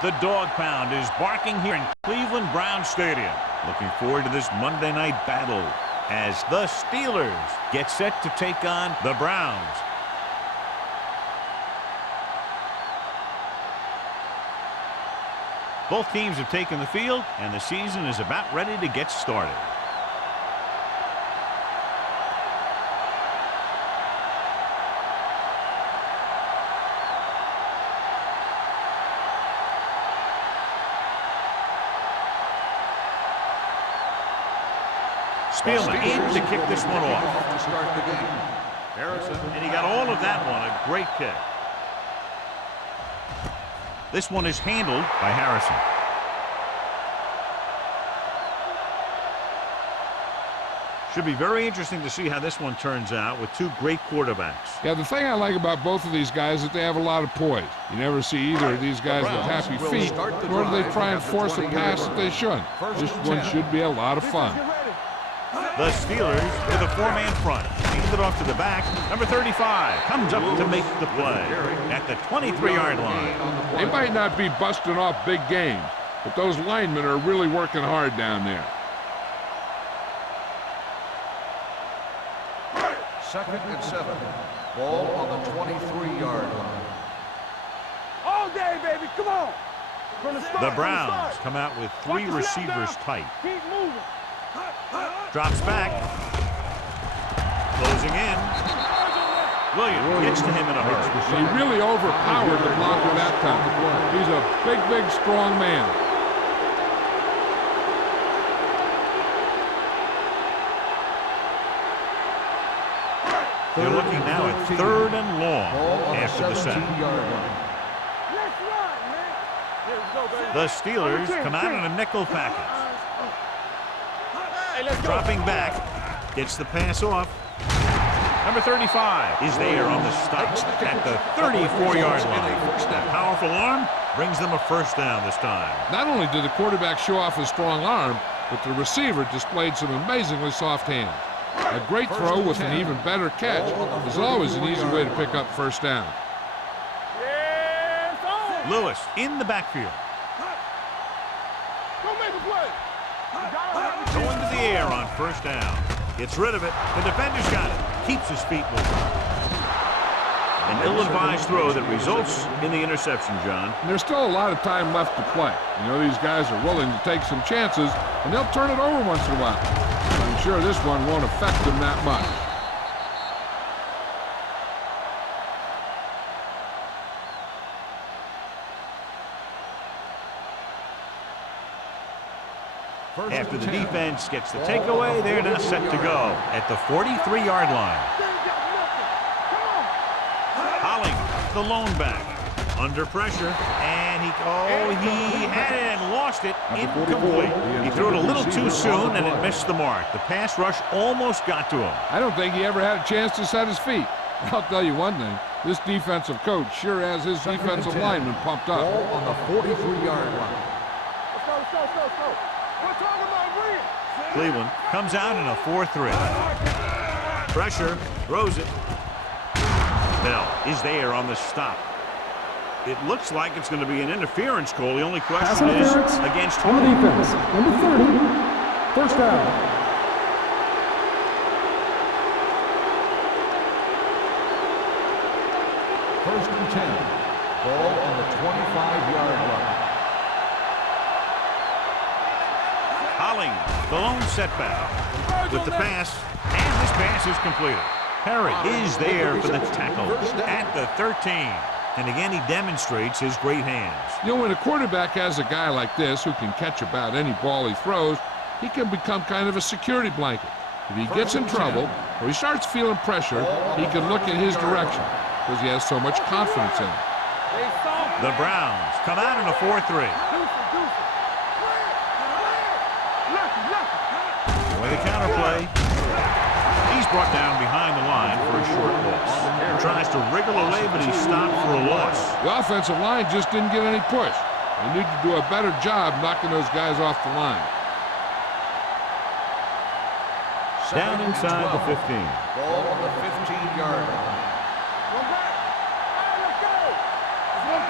The dog pound is barking here in Cleveland Brown Stadium. Looking forward to this Monday night battle as the Steelers get set to take on the Browns. Both teams have taken the field, and the season is about ready to get started. Spielman in to kick this one off. To start the game. Harrison, and he got all of that one. A great kick. This one is handled by Harrison. Should be very interesting to see how this one turns out with two great quarterbacks. Yeah, the thing I like about both of these guys is that they have a lot of poise. You never see either of these guys with happy feet, nor do they try and force a pass that they shouldn't. This one should be a lot of fun. The Steelers with a four-man front. Hands it off to the back. Number 35 comes up to make the play at the 23-yard line. They might not be busting off big games, but those linemen are really working hard down there. Second and 7. Ball on the 23-yard line. All day, baby. Come on. The Browns come out with three receivers tight. Keep moving. Drops back. Closing in. Williams gets to him in a hurry. He really overpowered the blocker that time. He's a big, big, strong man. They're looking now at 3rd and long after the sack. The Steelers come out in a nickel package. Dropping back, gets the pass off. Number 35 is there on the stop at the 34-yard line. That powerful arm brings them a first down this time. Not only did the quarterback show off his strong arm, but the receiver displayed some amazingly soft hands. A great throw with an even better catch is always an easy way to pick up first down. Lewis in the backfield. Going to the air on first down. Gets rid of it. The defender's got it. Keeps his feet moving. An ill-advised throw that results in the interception, John. And there's still a lot of time left to play. You know, these guys are willing to take some chances, and they'll turn it over once in a while. I'm sure this one won't affect them that much. After the defense gets the takeaway, they're now set to go at the 43-yard line. Holling, the lone back, under pressure, and he had it and lost it. Incomplete. He threw it a little too soon, and it missed the mark. The pass rush almost got to him. I don't think he ever had a chance to set his feet. I'll tell you one thing. This defensive coach sure has his defensive lineman pumped up. Ball on the 43-yard line. Let's go. We're talking about real. Cleveland comes out in a 4-3. Pressure, throws it. Bell is there on the stop. It looks like it's going to be an interference call. The only question is against on the defense. Number 30, first down. First and 10. Ball on the 25-yard line. Holling, the lone setback with the pass, and this pass is completed. Perry is there for the tackle at the 13. And again, he demonstrates his great hands. You know, when a quarterback has a guy like this who can catch about any ball he throws, he can become kind of a security blanket. If he gets in trouble or he starts feeling pressure, he can look in his direction because he has so much confidence in him. The Browns come out in a 4-3. With a counterplay, he's brought down behind the line for a short loss. Tries to wriggle away, but he's stopped for a loss. The offensive line just didn't get any push. They need to do a better job knocking those guys off the line. Down inside the 15. Ball on the 15-yard line.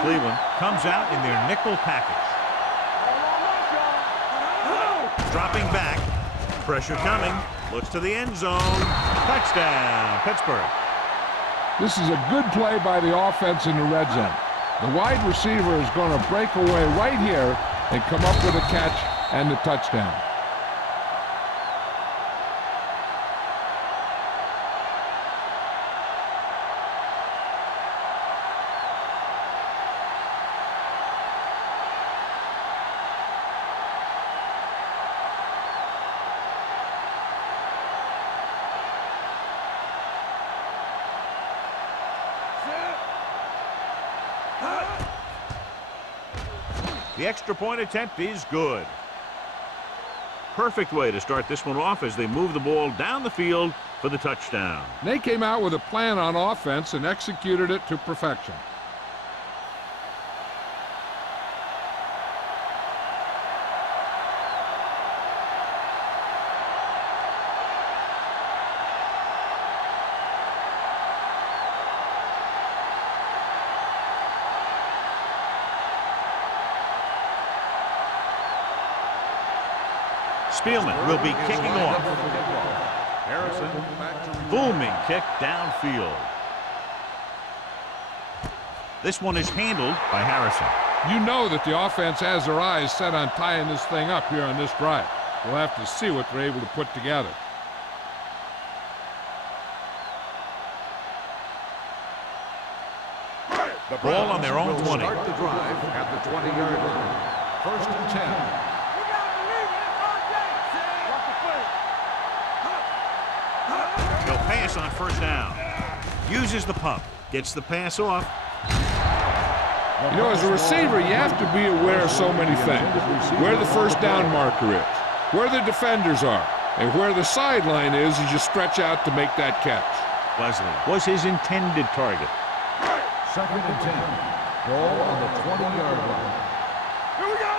Cleveland comes out in their nickel package. Dropping back. Pressure coming. Looks to the end zone. Touchdown, Pittsburgh. This is a good play by the offense in the red zone. The wide receiver is going to break away right here and come up with a catch and the touchdown. The extra point attempt is good. Perfect way to start this one off as they move the ball down the field for the touchdown. They came out with a plan on offense and executed it to perfection. Spielman will be kicking off. Harrison, booming kick downfield. This one is handled by Harrison. You know that the offense has their eyes set on tying this thing up here on this drive. We'll have to see what they're able to put together. The ball on their own 20. Start the drive at the 20-yard line. First and 10. He'll pass on first down. Uses the pump. Gets the pass off. You know, as a receiver, you have to be aware of so many things. Where the first down marker is, where the defenders are, and where the sideline is as you stretch out to make that catch. Leslie was his intended target. Second and 10. Ball on the 20-yard line. Here we go.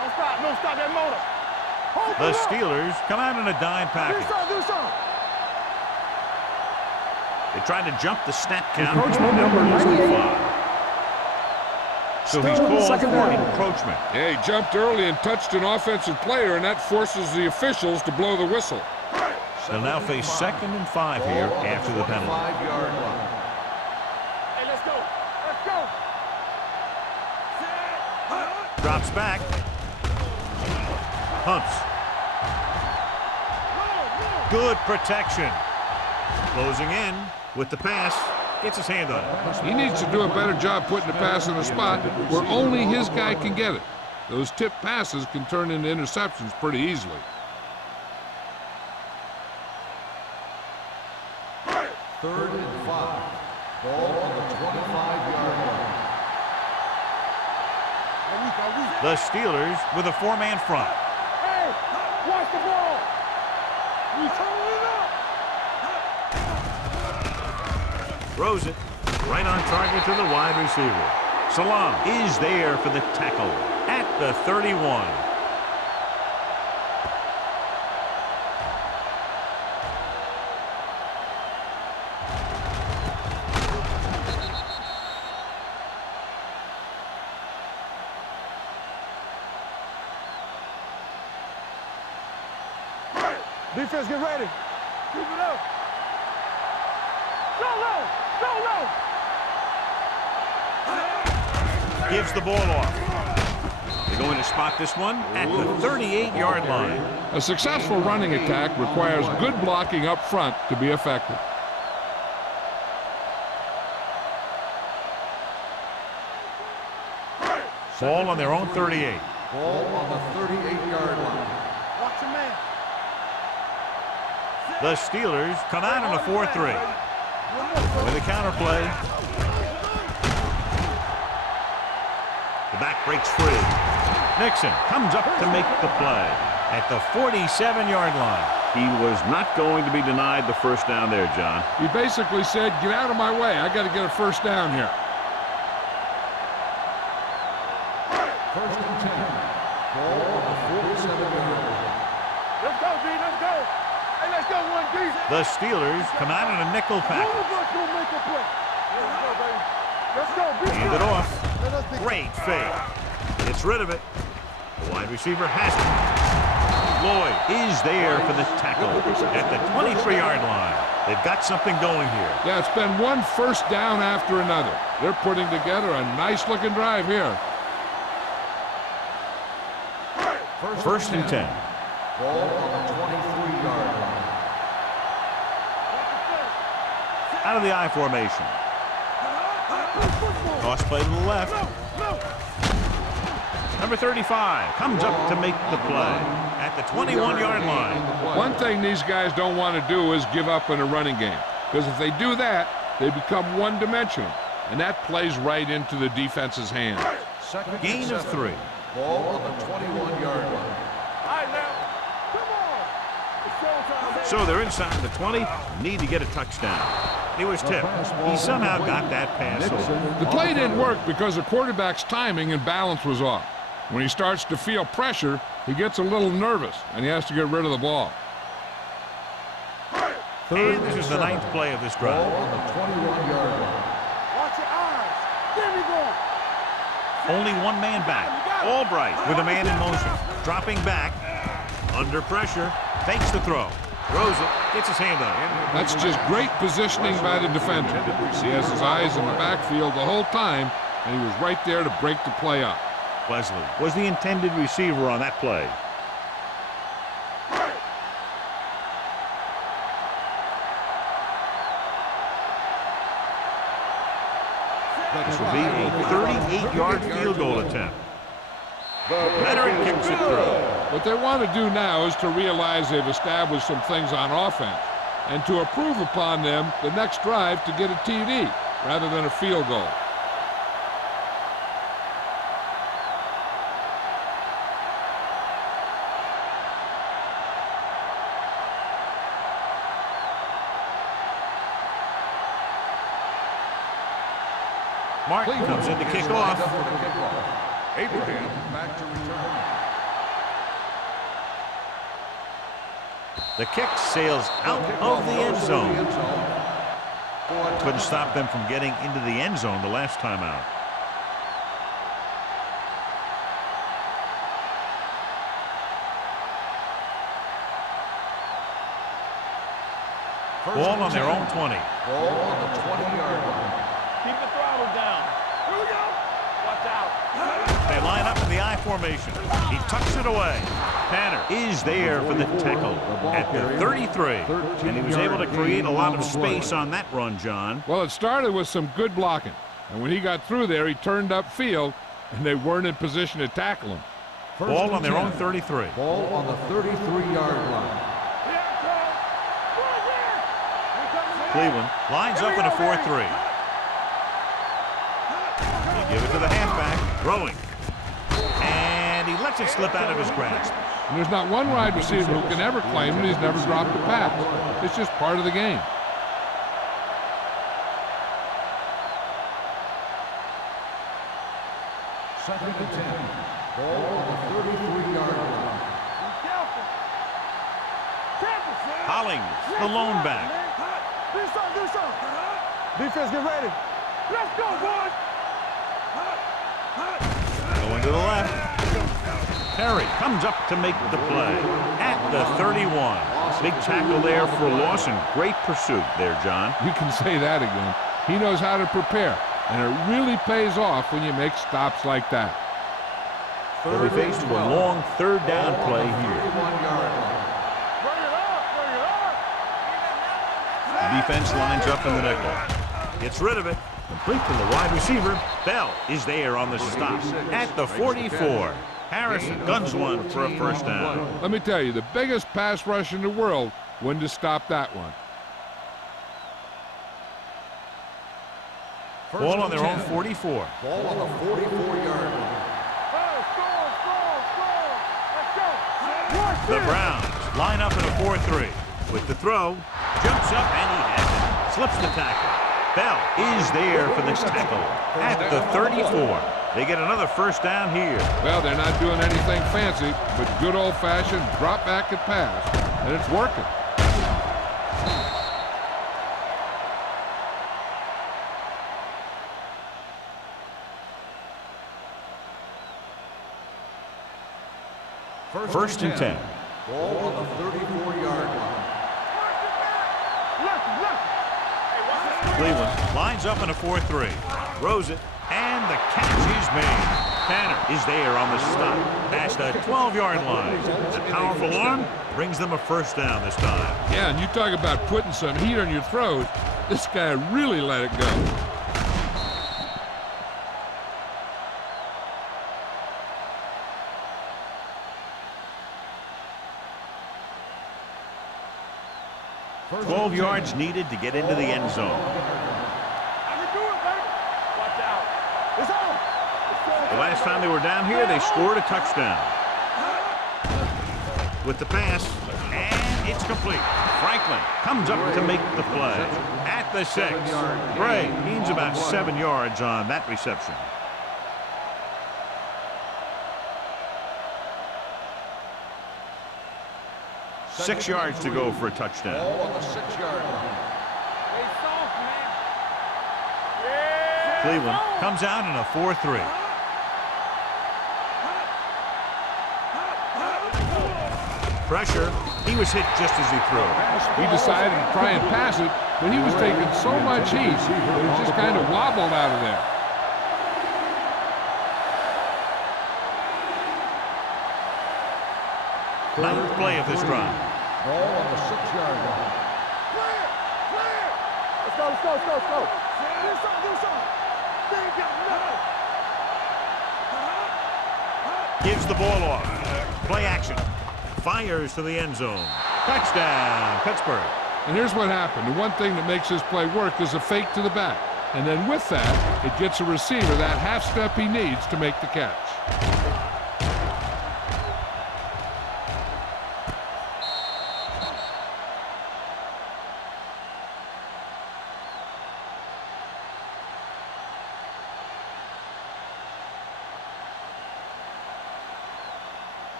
Don't stop. Don't stop that motor. Hold The it up. Steelers come out in a dime package. Do something. They tried to jump the snap count. Encroachment number 98. So he's Still in the called second for down. encroachment. Yeah, he jumped early and touched an offensive player, and that forces the officials to blow the whistle. They'll now face 2nd and 5 here after the penalty. 25-yard line. Hey, let's go. Let's go. Drops back. Pumps. Good protection. Closing in with the pass. Gets his hand on it. He needs to do a better job putting the pass in a spot where only his guy can get it. Those tip passes can turn into interceptions pretty easily. Third and 5. Ball on the 25-yard line. The Steelers with a 4-man front. Hey, watch the ball. We turn it up. Throws it right on target to the wide receiver. Salam is there for the tackle at the 31. Defense, get ready. Keep it up. Go low. Go low. Gives the ball off. They're going to spot this one at the 38-yard line. A successful running attack requires good blocking up front to be effective. Ball on their own 38. Ball on the 38-yard line. Watch your man. The Steelers come out in a 4-3. With a counter play. The back breaks free. Nixon comes up to make the play at the 47-yard line. He was not going to be denied the first down there, John. He basically said, get out of my way. I got to get a first down here. First and 10. Ball on the 47-yard line. Let's go, D. Let's go. Hey, let's go, 1D. The Steelers come out in a nickel One package. of us will make a play. Let's go, baby. Let's go. Be Hand it good. off. Let's Great fake. Gets rid of it. The wide receiver has it. Lloyd is there for the tackle at the 23-yard line. They've got something going here. Yeah, it's been one first down after another. They're putting together a nice-looking drive here. First and 10. Ball on the 23-yard line. Out of the I formation. Toss play to the left. Number 35 comes up to make the play at the 21-yard line. One thing these guys don't want to do is give up in a running game, because if they do that, they become one-dimensional, and that plays right into the defense's hands. Gain of 3. Ball on the 21-yard line. So they're inside the 20, need to get a touchdown. He was tipped. He somehow got that pass over. The play didn't work because the quarterback's timing and balance was off. When he starts to feel pressure, he gets a little nervous, and he has to get rid of the ball. And this is the 9th play of this drive. Ball on the 21-yard line. Watch your eyes. There we go. Only one man back. Albright with a man in motion. Dropping back. Under pressure. Fakes the throw. Throws it. Gets his hand on it. That's just great positioning by the defender. He has his eyes in the backfield the whole time, and he was right there to break the play up. Wesley was the intended receiver on that play. This will be a 38-yard field goal attempt. Veteran kicks it through. What they want to do now is to realize they've established some things on offense and to improve upon them the next drive to get a TD rather than a field goal. Martin comes in to kick off. Abraham back to return. The kick sails out of the end zone. Couldn't stop them from getting into the end zone the last time out. Ball on their own 20. Ball on the 20-yard line. Keep the throttle down. Here we go. Watch out. They line up in the I formation. He tucks it away. Tanner is there for the tackle at the 33. And he was able to create a lot of space on that run, John. Well, it started with some good blocking. And when he got through there, he turned upfield, and they weren't in position to tackle him. Ball on their own 33. Ball on the 33-yard line. Cleveland lines up in a 4-3. They give it to the halfback, throwing. And he lets it slip out of his grasp. And there's not one wide receiver who can ever claim that he's never dropped a pass. It's just part of the game. Second and 10. Ball on the 33-yard line. Hollings, the lone back. Do something. Defense, get ready. Let's go, boys. Going to the left. Terry comes up to make the play at the 31. Big tackle there for Lawson. Great pursuit there, John. You can say that again. He knows how to prepare, and it really pays off when you make stops like that. They'll be faced with a long third down play here. The defense lines up in the nickel. Gets rid of it. Complete to the wide receiver. Bell is there on the stop at the 44. Harrison guns one for a first down. Let me tell you, the biggest pass rush in the world wouldn't have stopped that one. Ball on their own 44. Ball on the 44-yard line. The Browns line up in a 4-3. With the throw, jumps up and he has it. Slips the tackle. Bell is there for this tackle at the 34. They get another first down here. Well, they're not doing anything fancy, but good old-fashioned drop back and pass, and it's working. First and 10. Ball on the 34-yard line. Cleveland lines up in a 4-3. Throws it, and the catch is made. Tanner is there on the stop, past the 12-yard line. That powerful arm brings them a first down this time. Yeah, and you talk about putting some heat on your throws. This guy really let it go. First 12 and yards 10. needed to get into the end zone. I can do it, baby. Watch out. It's on. The last time they were down here, they scored a touchdown. With the pass, and it's complete. Franklin comes up to make the play. At the 6. Bray gains about 7 yards on that reception. Six yards to go for a touchdown. Ball on the 6-yard line. Stay soft, man. Yeah. Cleveland comes out in a 4-3. Pressure. He was hit just as he threw. He decided to try and pass it, but he was taking so much heat that it just kind of wobbled out of there. Ninth play of this drive. Ball on the 6-yard line. Clear. Clear. Let's go, let's go, let's go, let's go. Do something, do something. They ain't got nothing. Gives the ball off. Play action. Fires to the end zone. Touchdown, Pittsburgh. And here's what happened. The one thing that makes this play work is a fake to the back. And then with that, it gets a receiver that half step he needs to make the catch.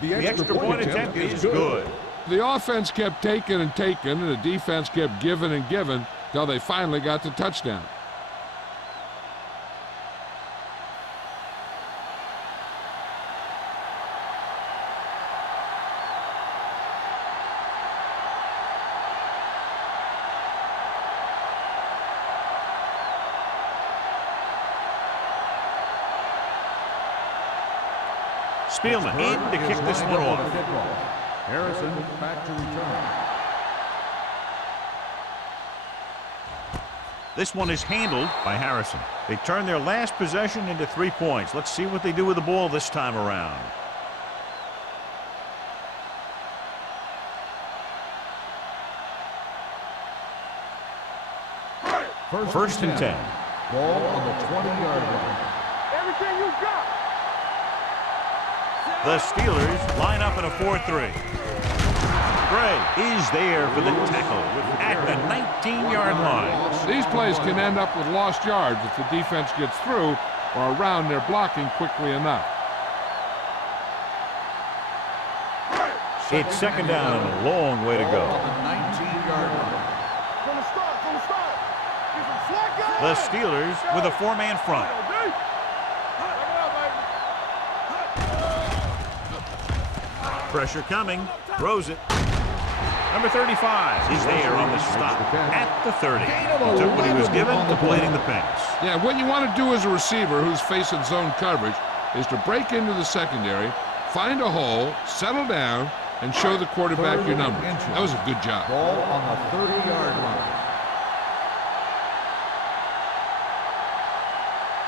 The extra point attempt is good. The offense kept taking and taking, and the defense kept giving and giving till they finally got the touchdown. Spielman in to kick this one off. Harrison back to return. This one is handled by Harrison. They turn their last possession into 3 points. Let's see what they do with the ball this time around. First and 10. Ball on the 20-yard line. Everything you got. The Steelers line up in a 4-3. Gray is there for the tackle at the 19-yard line. These plays can end up with lost yards if the defense gets through or around their blocking quickly enough. It's second down and a long way to Ball go. on the 19-yard line. From the start, from the start. Get some slack guys. The Steelers with a 4-man front. Pressure coming. Throws it. Number 35 is there on the stop at the 30. He took what he was given, completing the pass. Yeah, what you want to do as a receiver who's facing zone coverage is to break into the secondary, find a hole, settle down, and show the quarterback your number. That was a good job. Ball on the 30-yard line.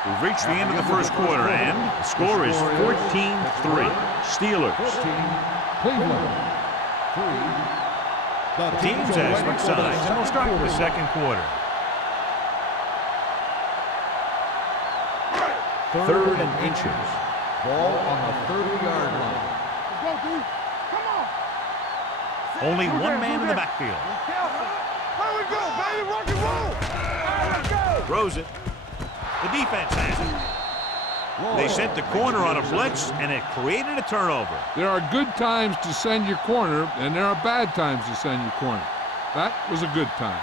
We've reached the end of the first quarter, and the score is 14-3. Steelers. 14, Cleveland. 3. The Teams are as ready switch for the sides, and we'll start with the second quarter. Third and inches. Ball on the 30-yard line. Let's go, dude. Come on. Only one man in the backfield. Here we go, baby. Rock and roll. Let's go. Throws it. The defense has it. They sent the corner on a blitz, and it created a turnover. There are good times to send your corner, and there are bad times to send your corner. That was a good time.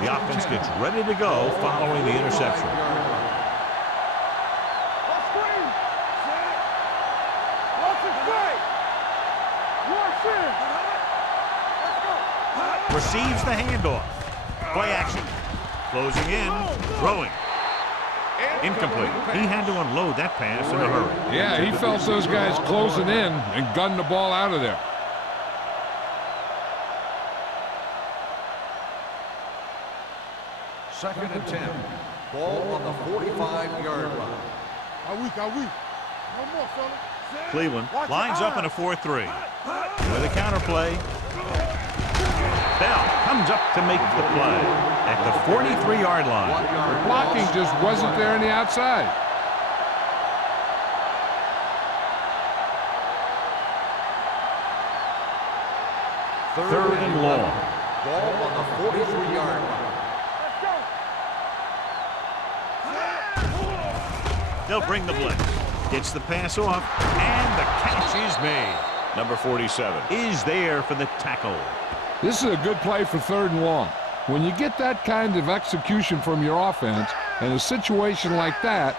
The offense gets ready to go following the interception. Receives the handoff. Play action. Closing in. Throwing. Incomplete. He had to unload that pass in a hurry. Yeah, he felt those guys closing in and gunned the ball out of there. Second and 10. Ball on the 45-yard line. Are we? No more, fella. Cleveland lines up in a 4-3. With a counterplay. Bell comes up to make the play at the 43-yard line. The blocking just wasn't there on the outside. Third and long. Ball on the 43-yard line. They'll bring the blitz. Gets the pass off, and the catch is made. Number 47 is there for the tackle. This is a good play for third and long. When you get that kind of execution from your offense in a situation like that,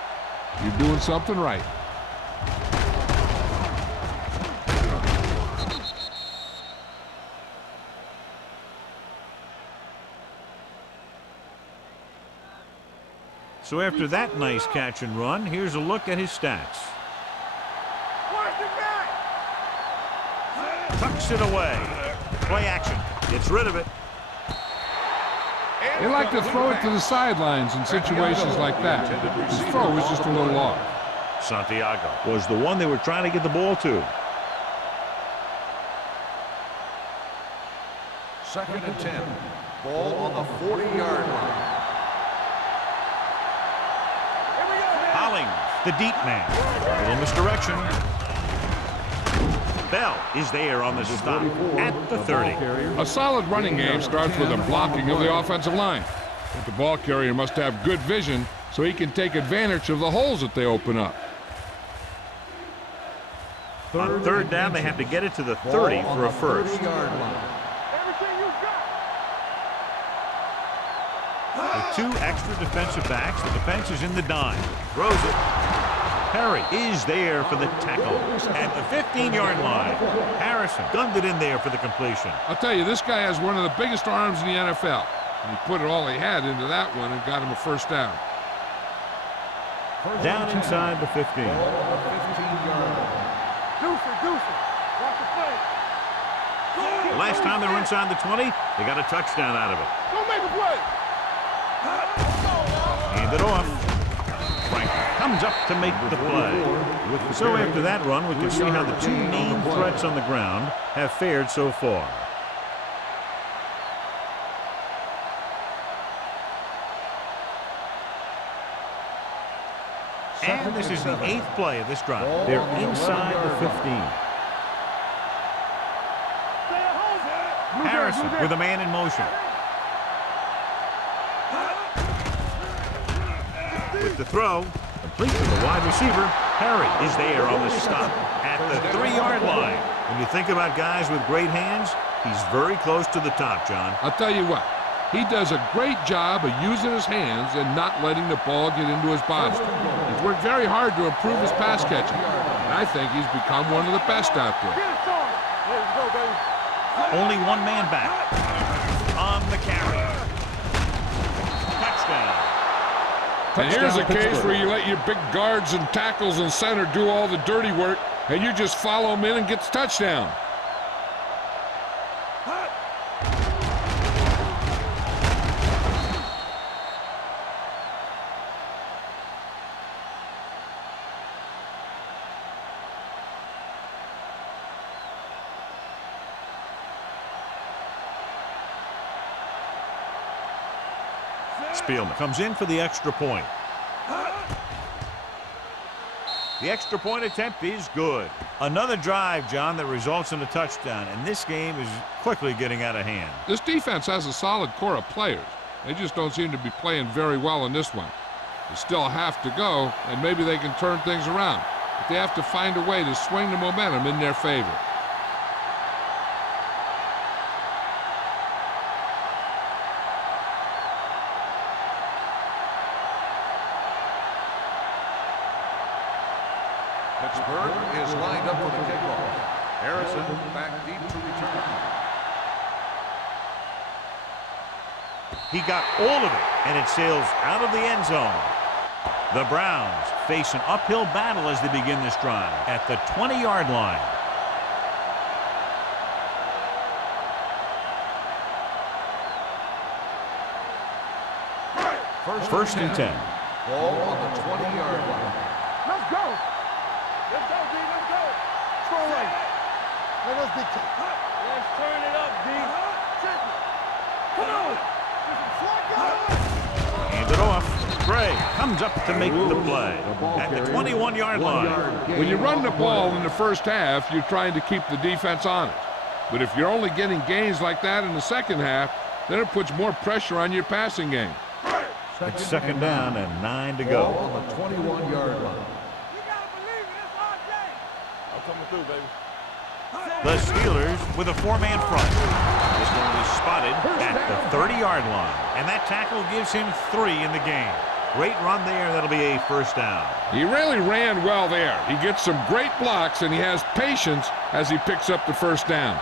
you're doing something right. So after that nice catch and run, here's a look at his stats. Tucks it away. Play action. Gets rid of it. They like to throw it to the sidelines in situations like that. His throw was just a little off. Santiago was the one they were trying to get the ball to. Second and 10. Ball on the 40-yard line. Hollings, the deep man. A little misdirection. Bell is there on the stop at the 30. A solid running game starts with the blocking of the offensive line. But the ball carrier must have good vision so he can take advantage of the holes that they open up. On third down, they have to get it to the 30 for a first. With two extra defensive backs, the defense is in the dime. Throws it. Perry is there for the tackle at the 15-yard line. Harrison gunned it in there for the completion. I'll tell you, this guy has one of the biggest arms in the NFL. And he put it all he had into that one and got him a first down. Down inside the 15. The last time they were inside the 20, they got a touchdown out of it. Don't make a play. Hand it off. Franklin comes up to make the play. So after that run, we can see how the two main threats on the ground have fared so far. And this is the 8th play of this drive. They're inside the 15. Harrison with a man in motion. With the throw, complete to the wide receiver. Perry is there on the stop at the 3-yard line. When you think about guys with great hands, he's very close to the top, John. I'll tell you what, he does a great job of using his hands and not letting the ball get into his body. He's worked very hard to improve his pass catching, and I think he's become one of the best out there. Only one man back on the carry. Touchdown. And here's a case where you let your big guards and tackles and center do all the dirty work, and you just follow them in and get the touchdown. Spielman comes in for the extra point. The extra point attempt is good. Another drive, John, that results in a touchdown, and this game is quickly getting out of hand. This defense has a solid core of players, They just don't seem to be playing very well in this one. They still have to go, and maybe they can turn things around. But they have to find a way to swing the momentum in their favor. Pittsburgh is lined up for the kickoff. Harrison back deep to return. He got all of it, and it sails out of the end zone. The Browns face an uphill battle as they begin this drive at the 20-yard line. First and 10. Ball on the 20-yard line. Let's go. Let's go, D. Let's go. Throw right. Let us be tough. Let's turn it up, D. Come on. Hand it off. Gray comes up to make the play at the 21-yard line. When you run the ball in the first half, you're trying to keep the defense on it. But if you're only getting gains like that in the second half, then it puts more pressure on your passing game. It's second down and 9 to go. Ball on the 21-yard line. I'm coming through, baby. The Steelers with a four-man front. This one is spotted at the 30-yard line, and that tackle gives him 3 in the game. Great run there. That'll be a first down. He really ran well there. He gets some great blocks, and he has patience as he picks up the first down.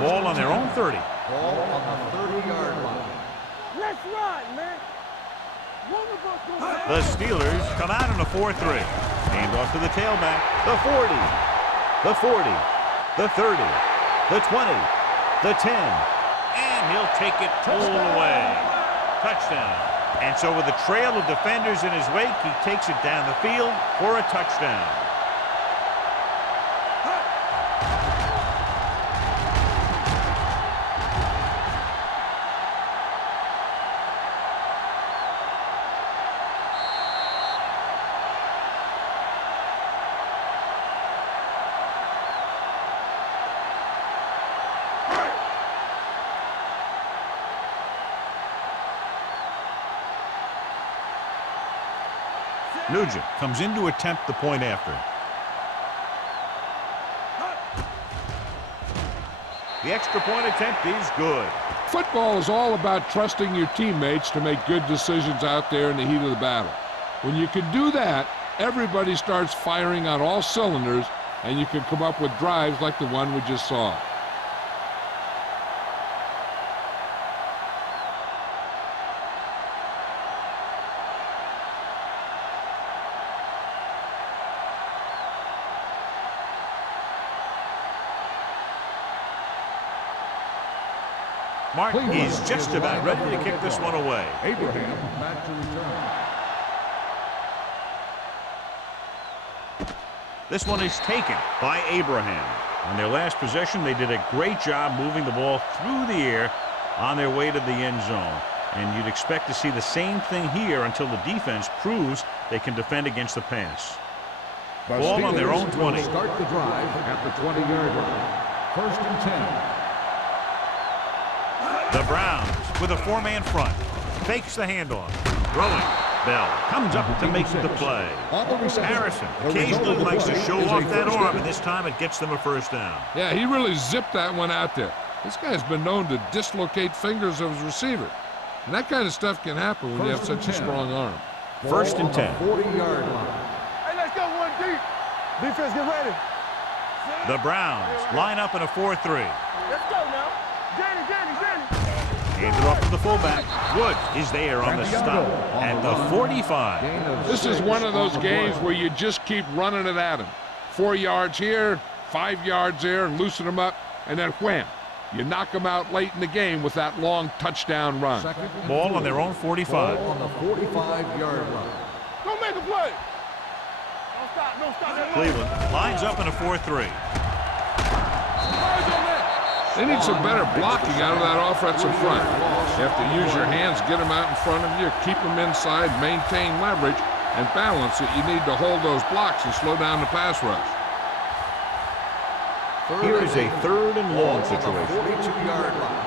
Ball on their own 30. Ball on the 30-yard line. Let's ride, man. The Steelers come out in a 4-3. Hand off to the tailback. The 40. The 40. The 30. The 20. The 10. And he'll take it all the way. Touchdown. And so with a trail of defenders in his wake, he takes it down the field for a touchdown. Nugent comes in to attempt the point after. The extra point attempt is good. Football is all about trusting your teammates to make good decisions out there in the heat of the battle. When you can do that, everybody starts firing on all cylinders, and you can come up with drives like the one we just saw. Martin is just about ready to kick this one away. Abraham back to return. This one is taken by Abraham. On their last possession, they did a great job moving the ball through the air on their way to the end zone. And you'd expect to see the same thing here until the defense proves they can defend against the pass. Ball on their own 20. Start the drive at the 20-yard line. First and 10. The Browns with a four-man front. Fakes the handoff. Throwing. Bell comes up to make the play. Harrison occasionally likes to show off that arm, and this time it gets them a first down. Yeah, he really zipped that one out there. This guy's been known to dislocate fingers of his receiver. And that kind of stuff can happen when you have such a strong arm. First and 10. 40-yard line. Hey, let's go one deep. Defense, get ready. The Browns line up in a 4-3. Let's go now. Danny. Hands it off to the fullback. Wood is there on the stop at the 45. This is one of those games where you just keep running it at him. 4 yards here, 5 yards there, and loosen them up, and then wham. You knock them out late in the game with that long touchdown run. Ball on their own 45. Ball on the 45-yard line. Don't make a play. Don't stop. Cleveland lines up in a 4-3. They need some better blocking out of that offensive front. You have to use your hands, get them out in front of you, keep them inside, maintain leverage, and balance it. You need to hold those blocks and slow down the pass rush. Here is a 3rd and long situation. 42-yard line.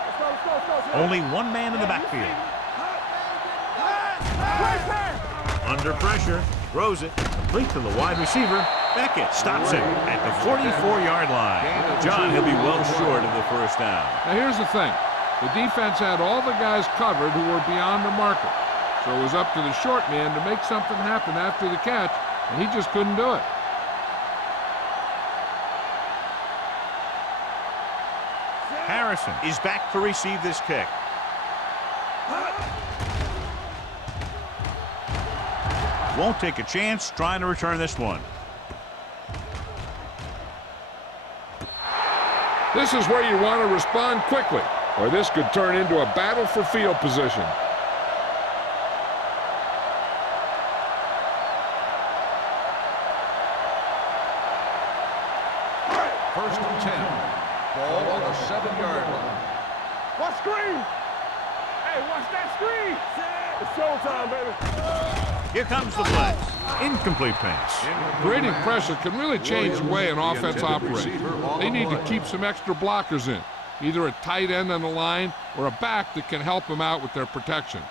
Let's go, Only one man in the backfield. Under pressure, throws it, complete to the wide receiver. Beckett stops him at the 44-yard line. John, he'll be well short of the first down. Now here's the thing. The defense had all the guys covered who were beyond the marker. So it was up to the short man to make something happen after the catch, and he just couldn't do it. Harrison is back to receive this kick. Won't take a chance trying to return this one. This is where you want to respond quickly, or this could turn into a battle for field position. First and 10. Ball on the 7-yard line. Watch screen. Hey, watch that screen. It's showtime, baby. Here comes the blitz. Incomplete pass. Creating pressure can really change the way an offense operates. They need to keep some extra blockers in, either a tight end on the line or a back that can help them out with their protection.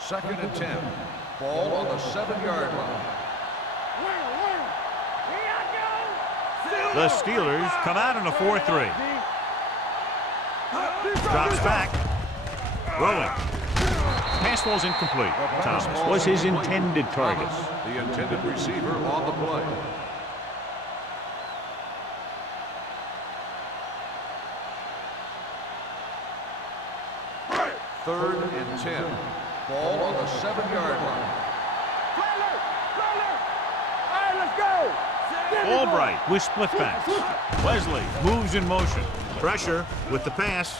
Second and 10. Ball on the 7-yard line. The Steelers come out in a 4-3. Drops back. Rolling. Pass ball's incomplete. Thomas was his intended target. The intended receiver on the play. Third and 10. Ball on the 7-yard line. Hey, let's go. Albright with split backs. Wesley moves in motion. Pressure with the pass.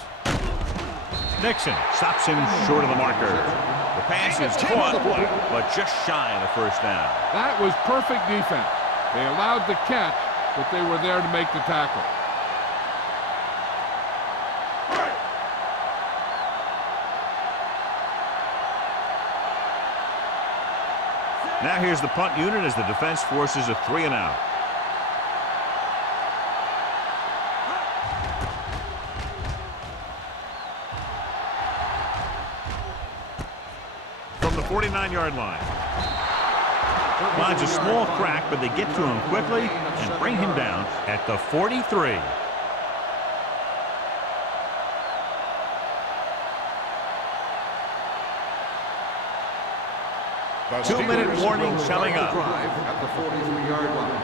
Nixon stops him short of the marker. The pass is caught, but just shy of the first down. That was perfect defense. They allowed the catch, but they were there to make the tackle. Now here's the punt unit as the defense forces a 3-and-out. From the 49-yard line. Finds a small crack, but they get to him quickly and bring him down at the 43. The 2-minute Steelers warning will coming start up. the drive at the 43-yard line.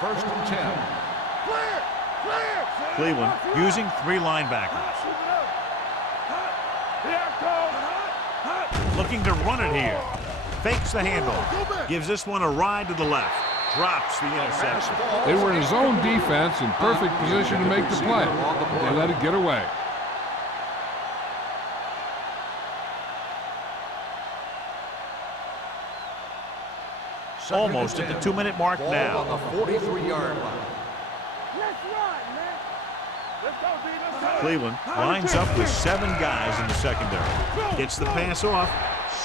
First and 10. Cleveland using 3 linebackers. Looking to run it here. Fakes the handoff. Gives this one a ride to the left. Drops the interception. They were in zone defense in perfect position to make the play. They let it get away. Almost at the 2-minute mark Ball now. on the 43-yard line. Let's run, man. Let's go, D. Let's go. Cleveland lines up with 7 guys in the secondary. Gets the pass off.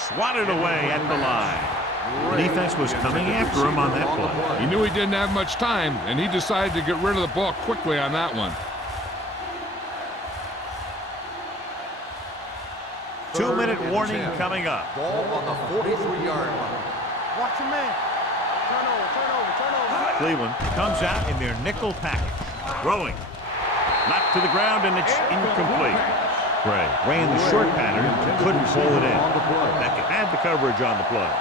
Swatted away at the line. The defense was coming after him on that play. He knew he didn't have much time, and he decided to get rid of the ball quickly on that one. 2-minute Third and warning 10. coming up. Ball on the 43-yard line. Watch your man. Turn over. Cleveland comes out in their nickel package. Throwing. Knocked to the ground, and it's incomplete. Gray ran the short pattern, couldn't pull it in. Beckett had the coverage on the play.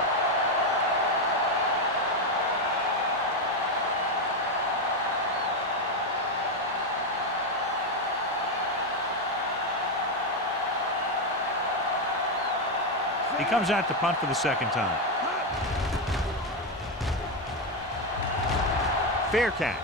He comes out to punt for the second time. Fair catch.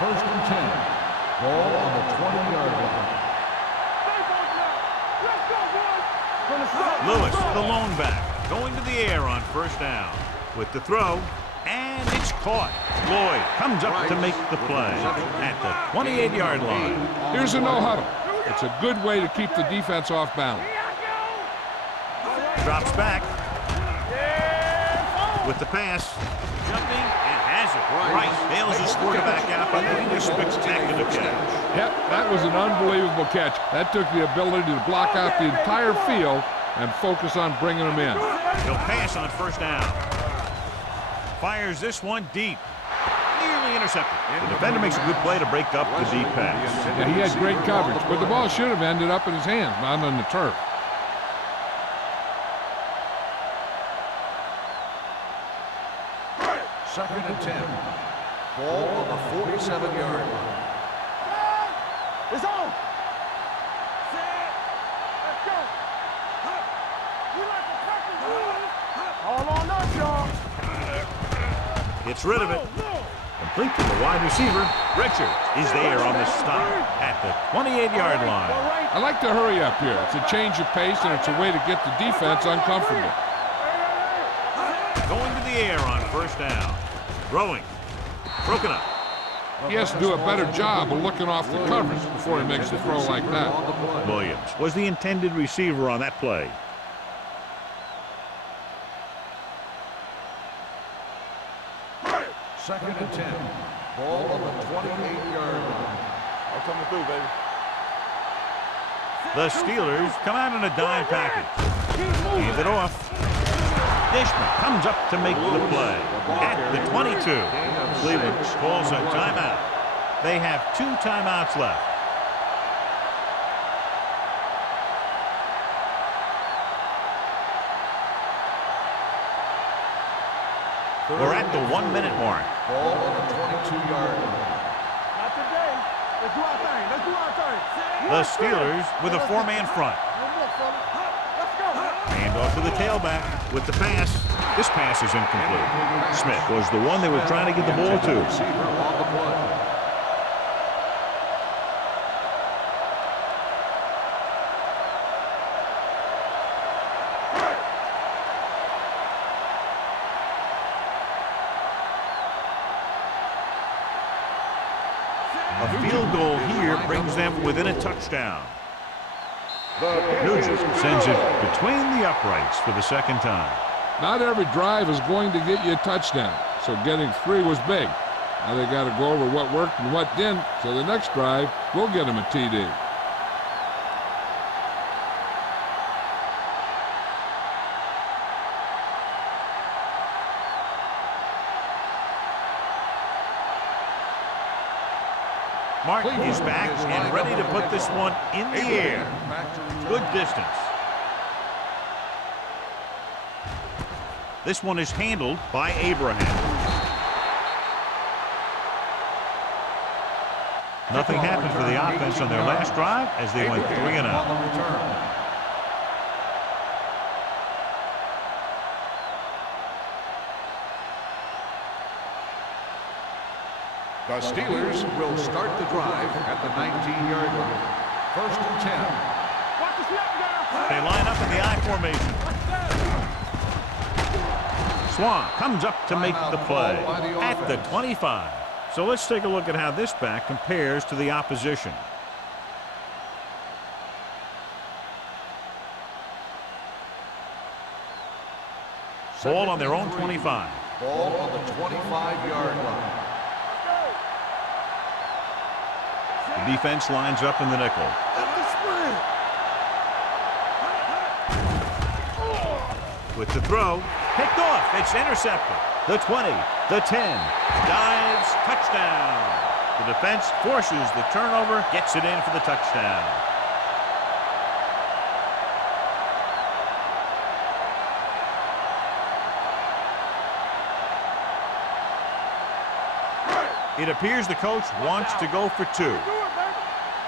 First and 10. Ball on the 20-yard line. Lewis, the lone back, going to the air on first down. With the throw, And it's caught. Lloyd comes up to make the play at the 28-yard line. Here's a no-huddle. It's a good way to keep the defense off balance. Drops back with the pass. Jumping and has it. Rice bails his quarterback out by making a spectacular catch. Yep, that was an unbelievable catch. That took the ability to block out the entire field and focus on bringing them in. He'll pass on first down. Fires this one deep. Nearly intercepted. The defender makes a good play to break up the deep pass. Yeah, he had great coverage, but the ball should have ended up in his hands, not on the turf. Second and 10. Ball on the 47-yard line. It's on. Let's go. We like the practice. All on us, y'all. Gets rid of it. Complete to the wide receiver. Richard is there on the stop at the 28-yard line. I like to hurry up here. It's a change of pace, and it's a way to get the defense uncomfortable. Going to the air on first down. Throwing. Broken up. He has to do a better job of looking off the coverage before he makes a throw like that. Williams was the intended receiver on that play. Second and 10. Ball on the 28-yard line. I'm coming through, baby. The Steelers come out in a dime package. Hands it off. Dishman comes up to make the play at the 22. Cleveland calls a timeout. They have 2 timeouts left. We're at the 1-minute mark. Ball on the 22-yard line. Not today. Let's do our thing. Let's do our thing. The Steelers with a 4-man front. Let's go. Hand off to the tailback with the pass. This pass is incomplete. Smith was the one they were trying to get the ball to. Receiver on the play. A field goal here brings them within a touchdown. Nugent sends it between the uprights for the second time. Not every drive is going to get you a touchdown, so getting 3 was big. Now they got to go over what worked and what didn't, so the next drive will get them a TD. Martin is back and ready to put this one in the air. Good distance. This one is handled by Abraham. Nothing happened for the offense on their last drive as they went 3 and out. The Steelers will start the drive at the 19-yard line. First and 10. Watch the snap down. They line up in the I formation. Swan comes up to make the play at the 25. So let's take a look at how this back compares to the opposition. Ball on their own 25. Ball on the 25-yard line. The defense lines up in the nickel. With the throw, picked off. It's intercepted. The 20, the 10, dives, touchdown. The defense forces the turnover, gets it in for the touchdown. It appears the coach wants to go for 2. Do it, baby.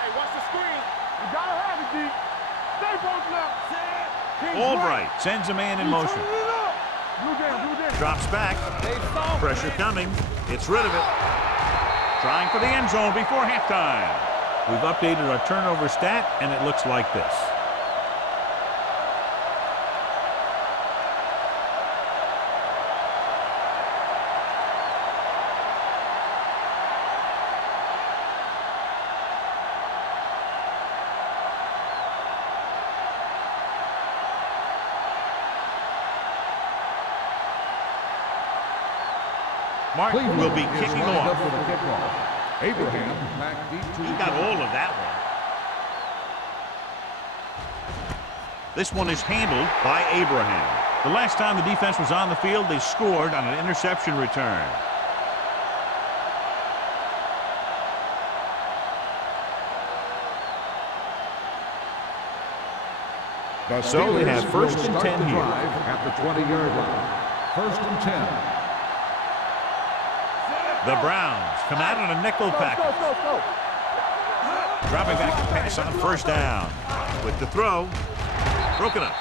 Hey, watch the screen. You gotta have it, D. Stay posted up. Albright sends a man in motion. Blue down. Drops back. Pressure coming. Gets rid of it. Trying for the end zone before halftime. We've updated our turnover stat, and it looks like this. Mark will be is kicking lined off. up for the kickoff. Abraham back deep to He got all of that one. This one is handled by Abraham. The last time the defense was on the field, they scored on an interception return. So we have first and 10 here. At the 20-yard line. First and 10. The Browns come out on a nickel package. Dropping back to pass on first down. With the throw, broken up.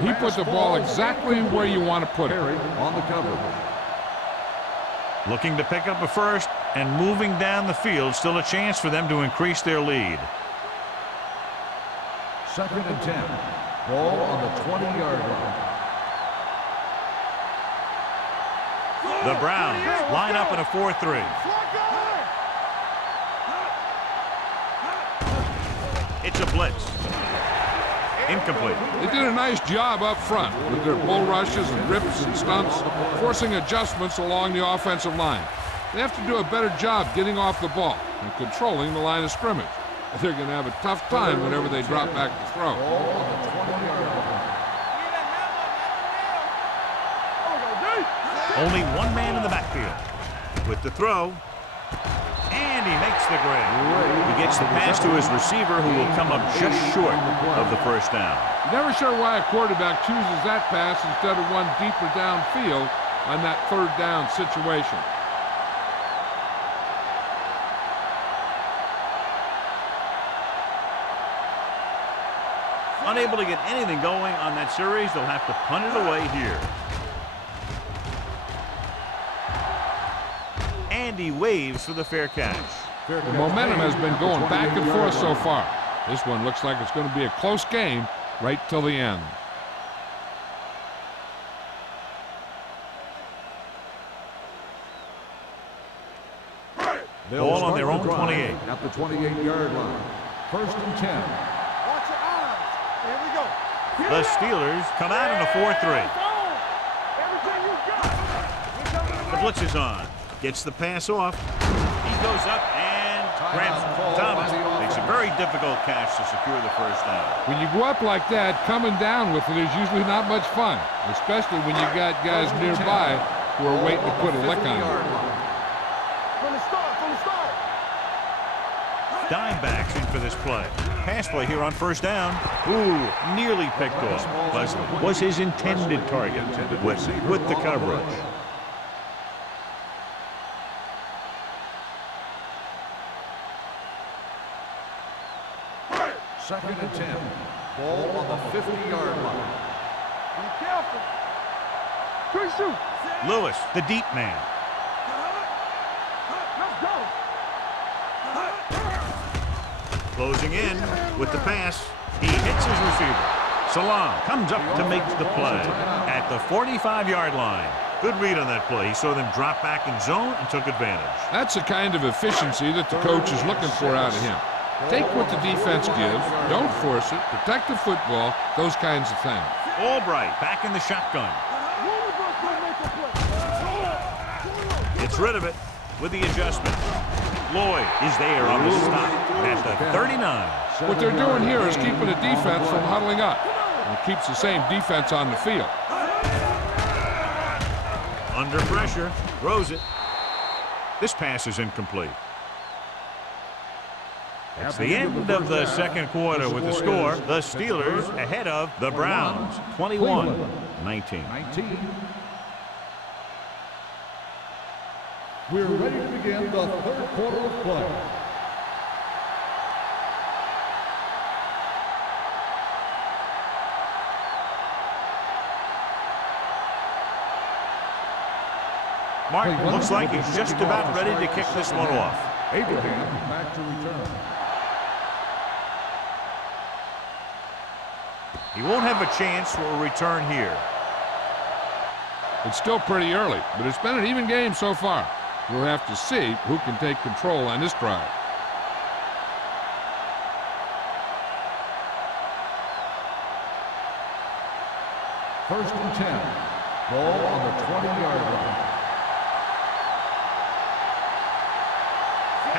He put the ball exactly where you want to put it. On the coverage. Looking to pick up a first and moving down the field. Still a chance for them to increase their lead. Second and 10. Ball on the 20-yard line. The Browns line up in a 4-3. It's a blitz. Incomplete. They did a nice job up front with their bull rushes and rips and stunts, forcing adjustments along the offensive line. They have to do a better job getting off the ball and controlling the line of scrimmage. They're going to have a tough time whenever they drop back to throw. Only one man in the backfield. With the throw, and he makes the grab. He gets the pass to his receiver, who will come up just short of the first down. Never sure why a quarterback chooses that pass instead of one deeper downfield on that third down situation. Unable to get anything going on that series, they'll have to punt it away here. And he waves for the fair catch. The momentum has been going back and forth so far. This one looks like it's going to be a close game right till the end. Ball on their own 28. At the 28-yard line. First and 10. Watch your eyes. Here we go. The Steelers come out in a 4-3. Everything you got. The blitz is on. Gets the pass off. He goes up and grabs Thomas. Makes a very difficult catch to secure the first down. When you go up like that, coming down with it is usually not much fun, especially when you got guys nearby who are waiting to put a lick on you. From the start. Dime backs in for this play. Pass play here on first down. Ooh, nearly picked off. Leslie was his intended target with the coverage. Second and 10. Ball on the 50-yard line. Be careful. Quick shoot. Lewis, the deep man. Let's go. Closing in with the pass. He hits his receiver. Salam comes up to make the play at the 45-yard line. Good read on that play. He saw them drop back in zone and took advantage. That's the kind of efficiency that the coach is looking for out of him. Take what the defense gives, don't force it, protect the football, those kinds of things. Albright back in the shotgun. Gets rid of it with the adjustment. Lloyd is there on the stop at the 39. What they're doing here is keeping the defense from huddling up. And it keeps the same defense on the field. Under pressure, throws it. This pass is incomplete. It's the end of the second quarter with the score. The Steelers ahead of the Browns, 21-19. We're ready to begin the third quarter of play. Martin looks like he's just about ready to kick this one off. Abraham back to return. He won't have a chance for a return here. It's still pretty early, but it's been an even game so far. We'll have to see who can take control on this drive. First and 10. Ball on the 20-yard line.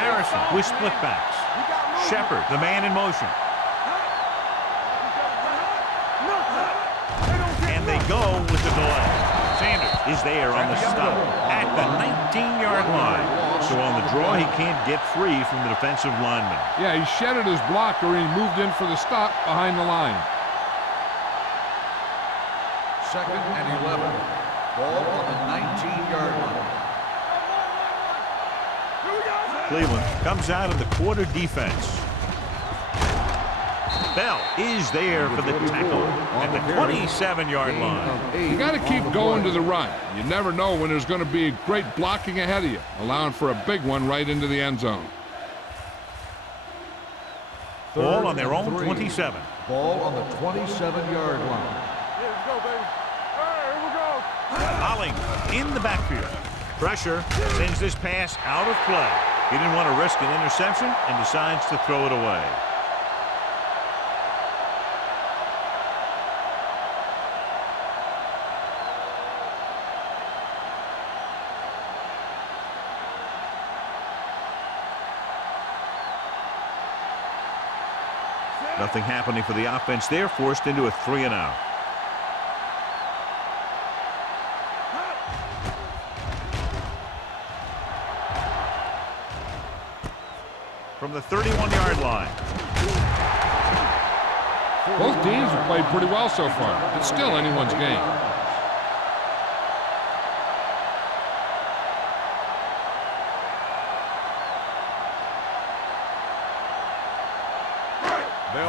Harrison with split backs. Shepard, the man in motion. And they go with the delay. Sanders is there on the stop at the 19-yard line. So on the draw, he can't get free from the defensive lineman. Yeah, he shedded his blocker and he moved in for the stop behind the line. 2nd and 11. Ball on the 19-yard line. Cleveland comes out of the quarter defense. Bell is there for the tackle at the 27-yard line. You got to keep going to the run. You never know when there's going to be great blocking ahead of you, allowing for a big one right into the end zone. Ball on their own 27. Ball on the 27-yard line. Let's go, baby. All right, here we go. Holling in the backfield. Pressure sends this pass out of play. He didn't want to risk an interception and decides to throw it away. Nothing happening for the offense there, forced into a 3-and-out. From the 31-yard line. Both teams have played pretty well so far. It's still anyone's game.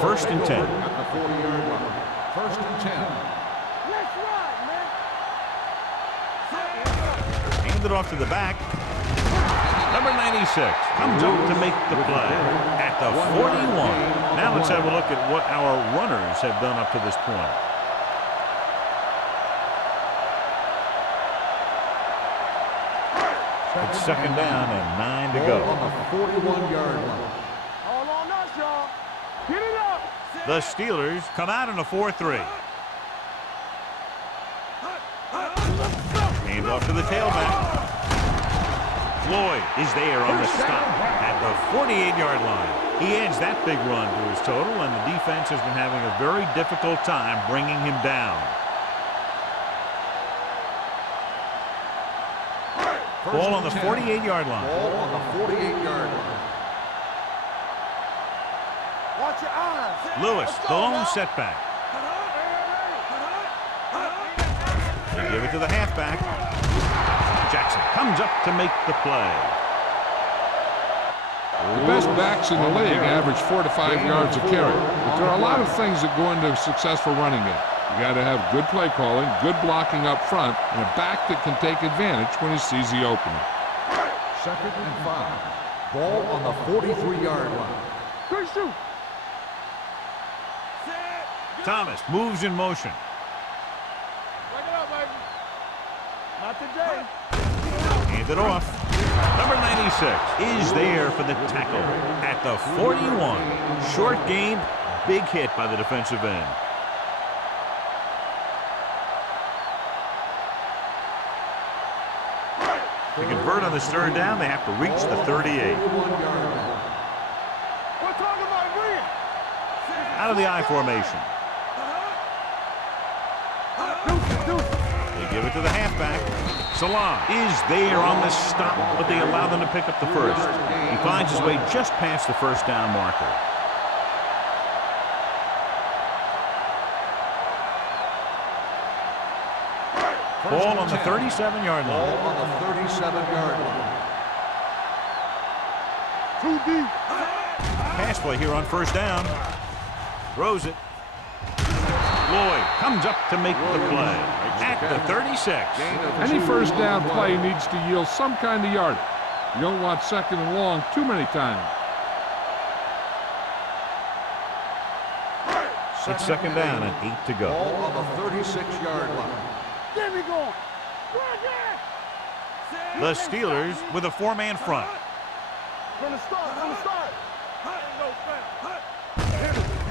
First and 10. At the 40-yard line. 1st and 10. Let's ride, man. Hand it off to the back. Number 96 comes up to make the play at the 41. Now let's have a look at what our runners have done up to this point. It's 2nd down and 9 to go. On the 41-yard line. All on us, y'all. Get it up. The Steelers come out in a 4-3. Hand off to the tailback. Floyd is there on the stop at the 48-yard line. He adds that big run to his total, and the defense has been having a very difficult time bringing him down. Ball on the 48-yard line. Ball on the 48-yard line. Watch your eyes. Lewis, the lone setback. They give it to the halfback. Jackson comes up to make the play. The best backs in the league average 4 to 5 yards a carry. But there are a lot of things that go into a successful running game. You got to have good play calling, good blocking up front, and a back that can take advantage when he sees the opening. 2nd and 5. Ball on the 43-yard line. Good shoot. Thomas moves in motion. Break it up, baby. Not today. Hand it off. Number 96 is there for the tackle at the 41. Short game, big hit by the defensive end. To convert on this 3rd down, they have to reach the 38. We're talking about bringing. Out of the I formation. They give it to the halfback. Salam is there on the stop, but they allow them to pick up the first. He finds his way just past the 1st down marker. Ball on the 37-yard Ball line. on the 37-yard line. Too deep. Pass play here on 1st down. Throws it. Lloyd comes up to make the play at the 36. Any 1st down play needs to yield some kind of yardage. You don't want 2nd and long too many times. It's 2nd down and 8 to go. Ball on the 36-yard line. Get me going. The Steelers with a 4-man front. From the start, from the start.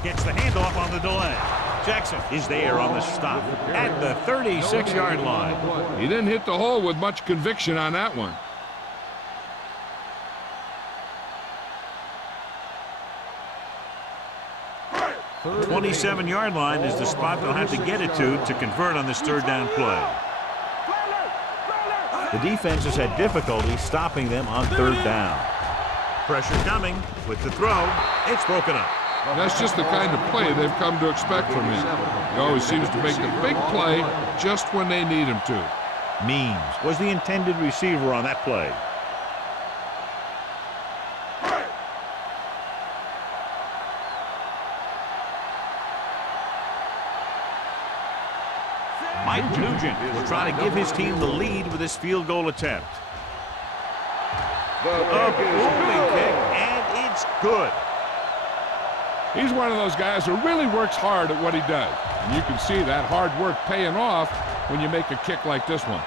Gets the handoff on the delay. Jackson is there on the stop at the 36-yard line. He didn't hit the hole with much conviction on that one. 27-yard line is the spot they'll have to get it to convert on this third down play. The defense has had difficulty stopping them on third down. Pressure coming with the throw. It's broken up. That's just the kind of play they've come to expect from him. He always seems to make the big play just when they need him to. Means was the intended receiver on that play. Mike Nugent will try to give his team the lead with this field goal attempt. A booming kick, and it's good. He's one of those guys who really works hard at what he does. And you can see that hard work paying off when you make a kick like this one.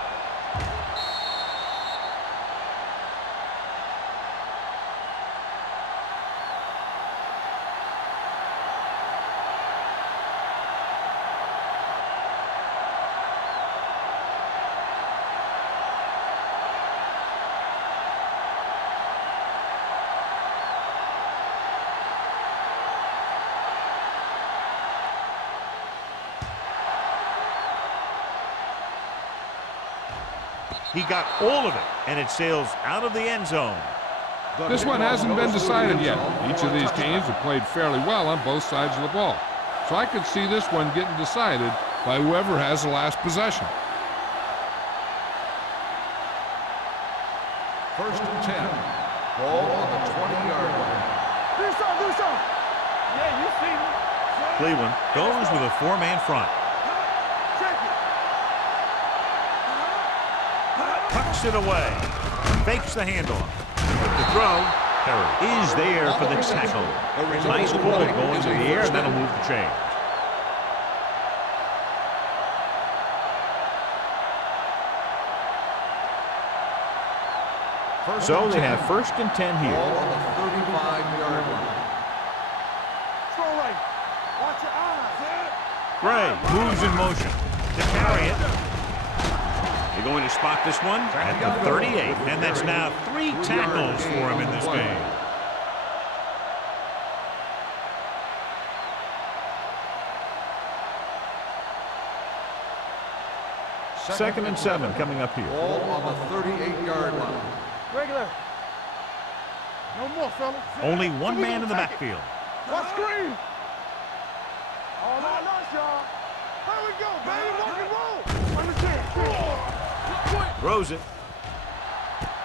He got all of it, and it sails out of the end zone. This one hasn't been decided yet. Each of these teams have played fairly well on both sides of the ball. So I could see this one getting decided by whoever has the last possession. First and 10. Ball on the 20-yard line. Do some. Yeah, you see me. Cleveland goes with a four-man front. Check it. Tucks it away. Fakes the handoff. With the throw, Perry is there for the tackle. Nice ball going to the air, and that'll move the chain. So they have first and 10 here. Ball on the 35-yard line. Throw right. Watch your eyes. Gray moves in motion to carry it. They're going to spot this one at the 38, and that's now 3 tackles for him in this game. Second and 7 coming up here. Ball on the 38-yard line. Regular. No more, fellas. Only one man in the backfield. Watch screen. Oh, no, y'all. Here we go, baby. Rock and roll. Understand. Throws it.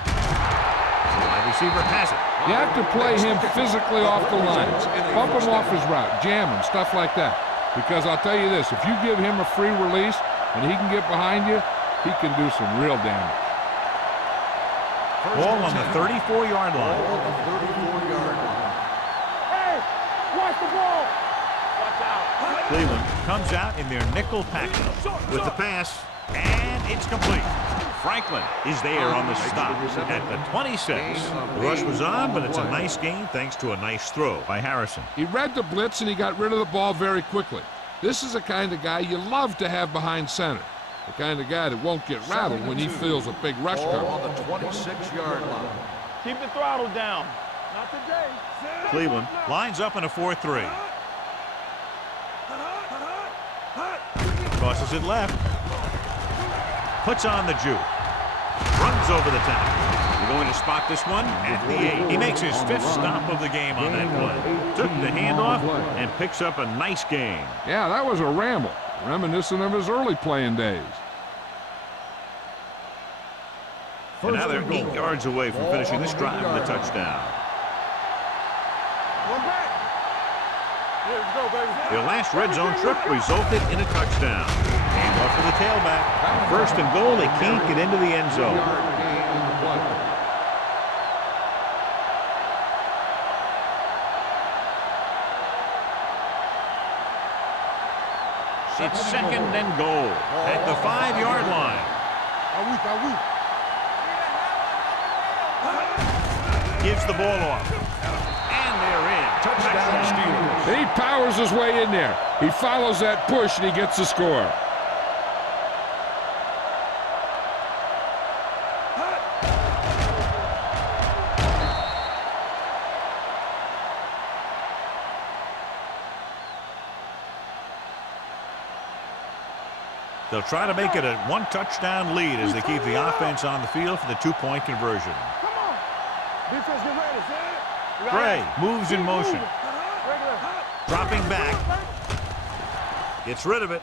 Wide receiver has it. You have to play him physically off the lines. Bump him off his route, jam him, stuff like that. Because I'll tell you this, if you give him a free release and he can get behind you, he can do some real damage. Ball on the 34-yard line. Ball on the 34-yard line. Hey, watch the ball. Watch out. Cleveland comes out in their nickel package with the pass, and it's complete. Franklin is there on the stop at the 26. The rush was on, but it's a nice gain thanks to a nice throw by Harrison. He read the blitz and he got rid of the ball very quickly. This is the kind of guy you love to have behind center. The kind of guy that won't get rattled when he feels a big rush Ball coming. on the 26-yard line. Keep the throttle down. Not today. Cleveland lines up in a 4-3. Tosses it left. Puts on the juke. Runs over the tackle. They're going to spot this one at the 8. He makes his 5th stop of the game on that play. Took the handoff and picks up a nice gain. Yeah, that was a ramble, reminiscent of his early playing days. And now they're 8 yards away from finishing this drive with a touchdown. One back. Here we go, baby. Their last red zone trip resulted in a touchdown. Handoff to the tailback. First and goal, they can't get into the end zone. Yard gain in the play. It's second and goal at the 5-yard line. Gives the ball off. And they're in. Touchdown Steelers. And he powers his way in there. He follows that push and he gets the score. They'll try to make it a one-touchdown lead as they keep the offense on the field for the two-point conversion. Come on. Defense, get ready. Gray moves in motion. Dropping back. Gets rid of it.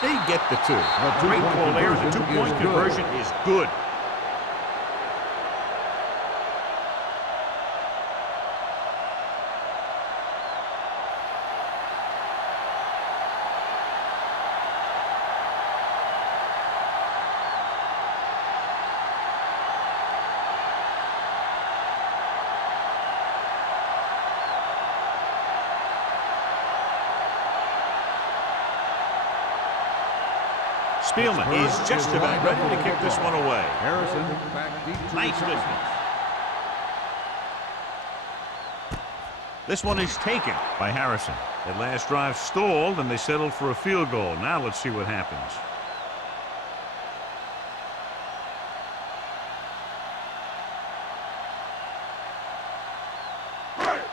They get the two. Great call there. The two-point conversion is good. Spielman is just about ready to kick this one away. Harrison back deep to Nice business. This one is taken by Harrison. That last drive stalled, and they settled for a field goal. Now let's see what happens.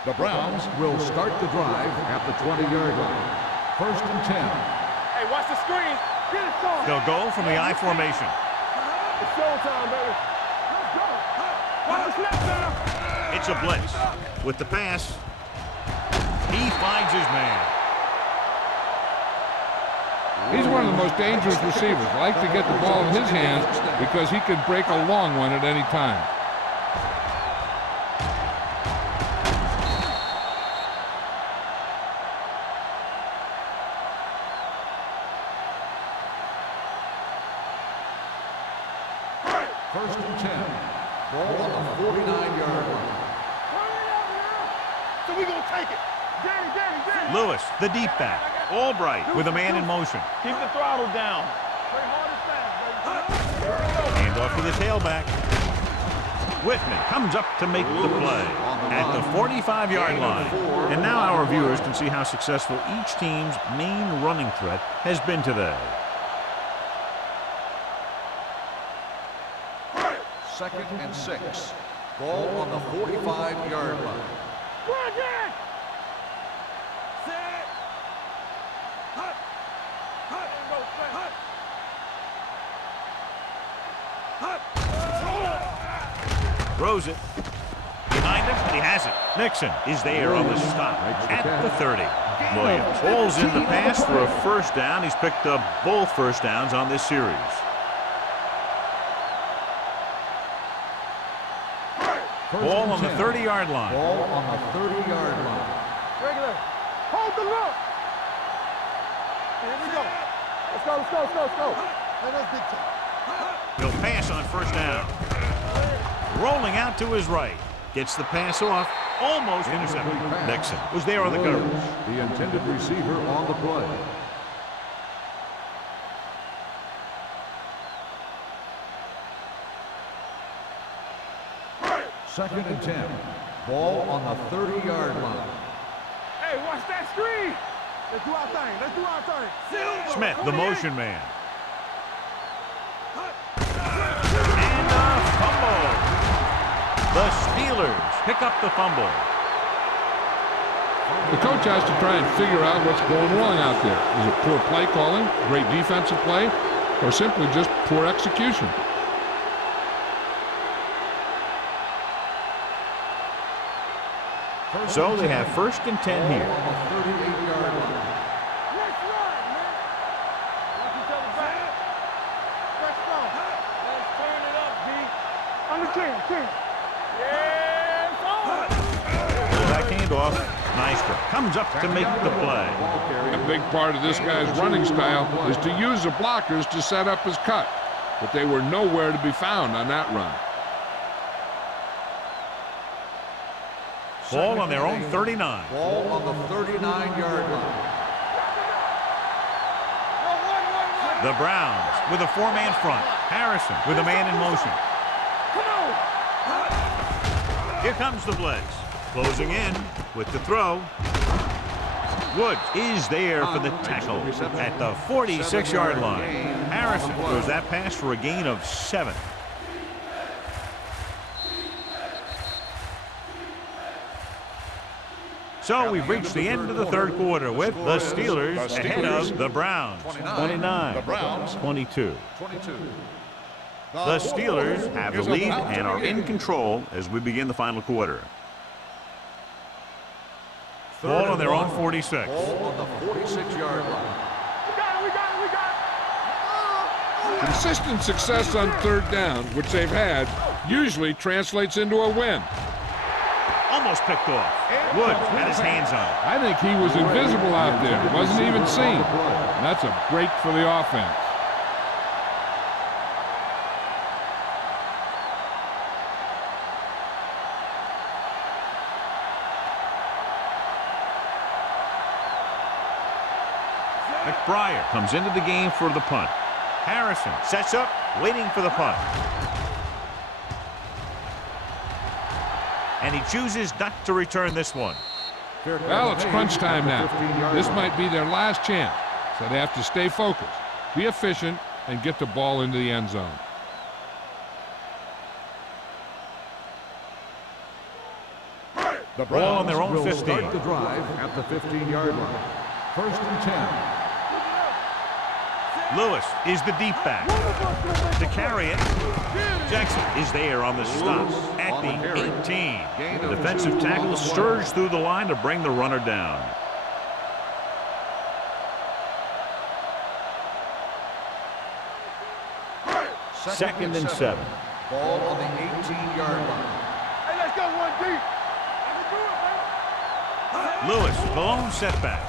The Browns will start the drive at the 20-yard line. 1st and 10. Hey, watch the screen. Get it, son. They'll go from the I formation. It's showtime, baby. Let's go. Watch the snap now. It's a blitz. With the pass, he finds his man. He's one of the most dangerous receivers. Like to get the ball in his hands because he can break a long one at any time. First and 10. Ball on the 49-yard line. So we gonna take it. Danny. Lewis, the deep back. Albright with a man in motion. Keep the throttle down. Play hard and fast, baby. Hand off to the tailback. Whitman comes up to make the play at the 45-yard line. And now our viewers can see how successful each team's main running threat has been today. 2nd and 6. Ball on the 45-yard line. Run it! Set. Hut. Go fast. Hut. Throws it. Behind him, and he has it. Nixon is there on the stop at the 30. Williams pulls in the pass for a first down. He's picked up both first downs on this series. Ball on the 30-yard line. Ball on the 30-yard line. Regular. Hold the look. Here we go. Let's go. Hey, that's big time. He'll pass on first down. Rolling out to his right. Gets the pass off. Almost intercepted. Nixon was there on the coverage. The intended receiver on the play. Second and 10. Ball on the 30-yard line. Hey, watch that screen. Let's do our thing. Smith, the motion man. And a fumble. The Steelers pick up the fumble. The coach has to try and figure out what's going wrong out there. Is it poor play calling, great defensive play, or simply just poor execution? So they have 1st and 10 here. On the 38-yard line. Let's run, man. Watch each other back. Let's go. Let's turn it up, B. On the 10. Yeah, Back handoff. Nystrom comes up to make the play. A big part of this guy's running style is to use the blockers to set up his cut, but they were nowhere to be found on that run. Ball on their own 39. Ball on the 39-yard line. The Browns with a four-man front. Harrison with a man in motion. Here comes the blitz. Closing in with the throw. Woods is there for the tackle at the 46-yard line. Harrison throws that pass for a gain of 7. So we've reached the end of the third quarter with the Steelers ahead of the Browns, 29-22. The Steelers have the lead and are in control as we begin the final quarter. Ball on their own 46. Ball on the 46-yard line. We got it. Consistent success on third down, which they've had, usually translates into a win. Almost picked off. Woods had his hands on it. I think he was invisible out there. Wasn't even seen. And that's a break for the offense. McBriar comes into the game for the punt. Harrison sets up, waiting for the punt. And he chooses not to return this one. Well, it's crunch time now. This might be their last chance, so they have to stay focused, be efficient, and get the ball into the end zone. The Ball on their own will 15. start the drive at the 15-yard line. First and 10. Lewis is the deep back. To carry it, Jackson is there on the stop at the 18. The defensive tackle surged through the line to bring the runner down. Second and 7. Ball on the 18-yard line. Hey, let's go one deep. Lewis, the lone setback.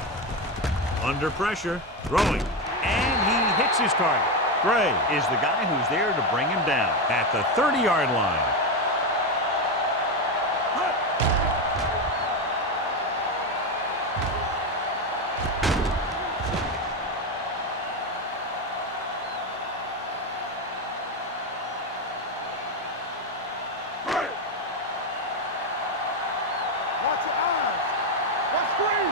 Under pressure, throwing, and he hits his target. Gray is the guy who's there to bring him down at the 30-yard line. Watch your eyes. Watch screen.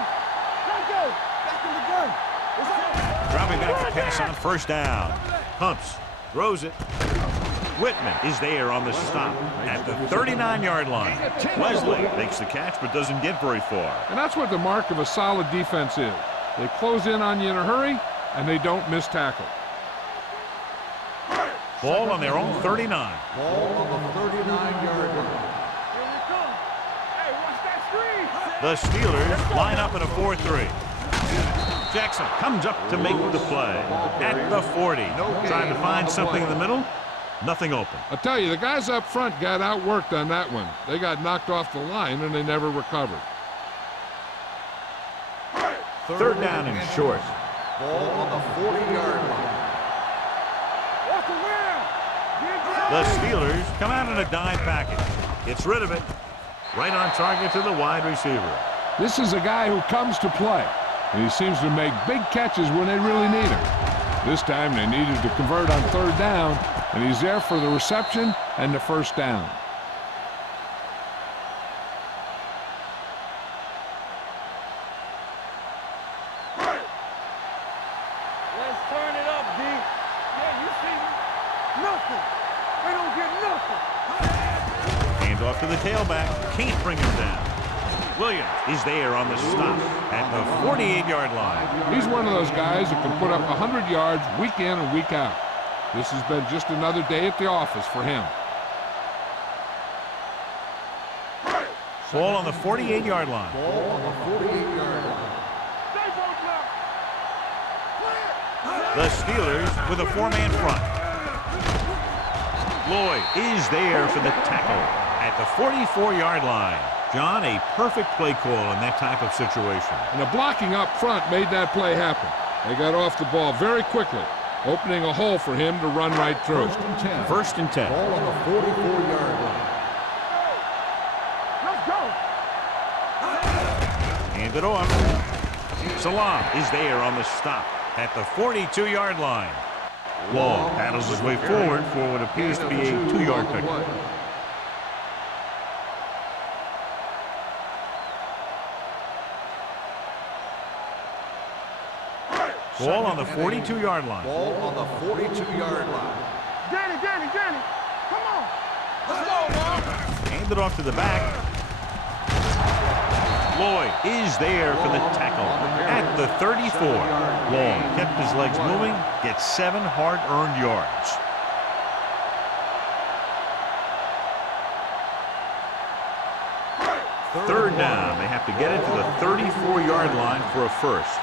Let's go. Back in the gun. It's on. Dropping back to pass on first down. Humps, throws it. Whitman is there on the stop at the 39-yard line. Wesley makes the catch but doesn't get very far. And that's what the mark of a solid defense is. They close in on you in a hurry, and they don't miss tackle. Ball on their own 39. Ball on the 39-yard line. Here we come. Hey, watch that screen. The Steelers line up in a 4-3. Jackson comes up to make the play at the 40. Trying to find something in the middle. Nothing open. I'll tell you, the guys up front got outworked on that one. They got knocked off the line, and they never recovered. Third down and short. Ball on the 40-yard line. Watch the wheel. The Steelers come out in a dime package. Gets rid of it. Right on target to the wide receiver. This is a guy who comes to play, and he seems to make big catches when they really need him. This time they needed to convert on third down, and he's there for the reception and the first down. Let's turn it up, D. Yeah, you see me? Nothing. They don't get nothing. Hand off to the tailback. Can't bring him down. Williams is there on the stop at the 48-yard line. He's one of those guys that can put up 100 yards week in and week out. This has been just another day at the office for him. Ball on the 48-yard line. Ball on the 48-yard line. Stay both block. The Steelers with a four-man front. Lloyd is there for the tackle at the 44-yard line. John, a perfect play call in that type of situation. And the blocking up front made that play happen. They got off the ball very quickly, opening a hole for him to run right through. First and 10. First and 10. Ball on the 44-yard line. Let's go. Hand it off. Salam is there on the stop at the 42-yard line. Long paddles his way forward for what appears to be a 2-yard pickup. Ball on the 42-yard line. Ball on the 42-yard line. Danny. Come on. Let's go, Mom. Hand it off to the back. Floyd is there for the tackle at the 34. Long kept his legs moving, gets 7 hard-earned yards. Third down. They have to get it to the 34-yard line for a first.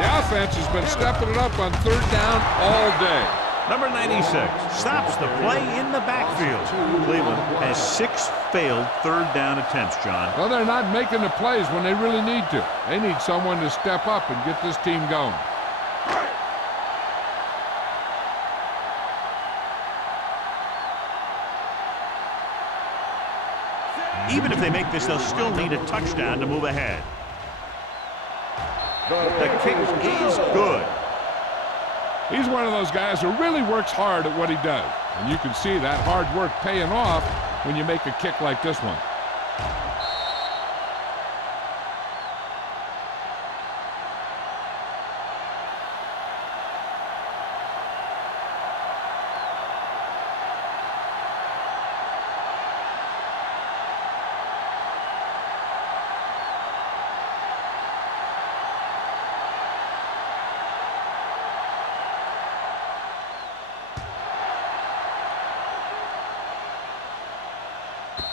The offense has been stepping it up on third down all day. Number 96 stops the play in the backfield. Cleveland has 6 failed third down attempts, John. Well, they're not making the plays when they really need to. They need someone to step up and get this team going. Even if they make this, they'll still need a touchdown to move ahead. The kick is good. He's one of those guys who really works hard at what he does. And you can see that hard work paying off when you make a kick like this one.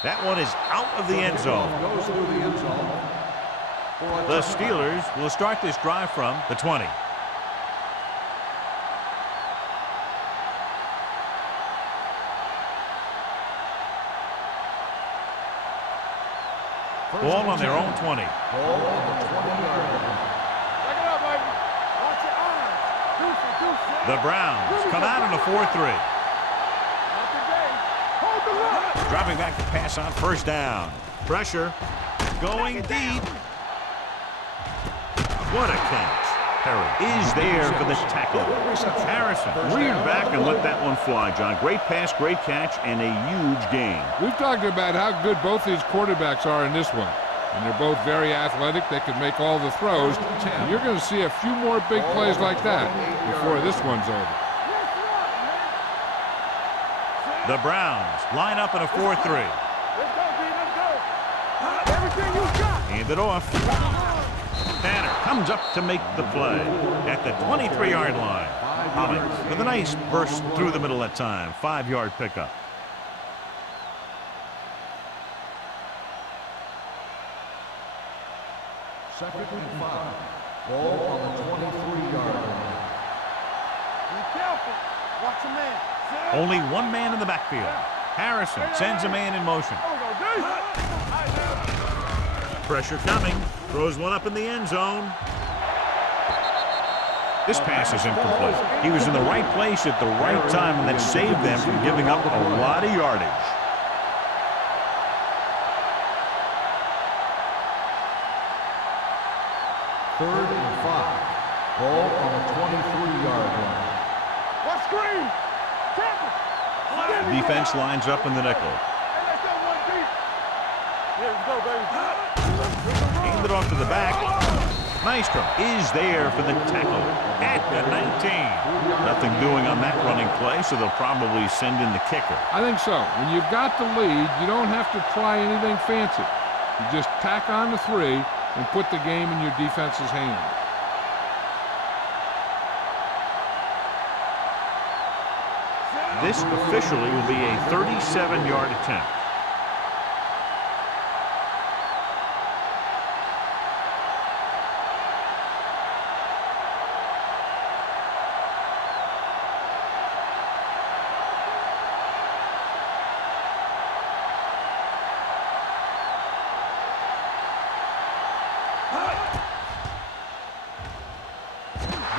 That one is out of the end zone. Goes through the end zone. The Steelers will start this drive from the 20. Ball on their own 20. Ball on the 20-yard line. Check it out, baby. Watch your eyes. Deuce. The Browns come out in a 4-3. Not today. Hold the look. Dropping back to pass on first down. Pressure. Going deep. What a catch. Perry is there for the tackle. Harrison reared back and let that one fly, John. Great pass, great catch, and a huge gain. We've talked about how good both these quarterbacks are in this one. And they're both very athletic. They can make all the throws. And you're going to see a few more big plays like that before this one's over. The Browns line up in a 4-3. Let's go, D. Let's go. Everything you got. Hand it off. Tanner comes up to make the play at the 23-yard line. Holly with a nice burst through the middle that time. 5-yard pickup. Second and 5. Ball on the 23-yard line. Be careful. Watch your man. Only one man in the backfield. Harrison sends a man in motion. Pressure coming. Throws one up in the end zone. This pass is incomplete. He was in the right place at the right time, and that saved them from giving up a lot of yardage. Third and 5. Ball on the 23-yard line. What screen? The defense lines up in the nickel. Hey, let's go, one deep. Here we go, baby. Hand it off to the back. Maestro is there for the tackle at the 19. Nothing doing on that running play, so they'll probably send in the kicker. I think so. When you've got the lead, you don't have to try anything fancy. You just tack on the 3 and put the game in your defense's hands. This officially will be a 37-yard attempt.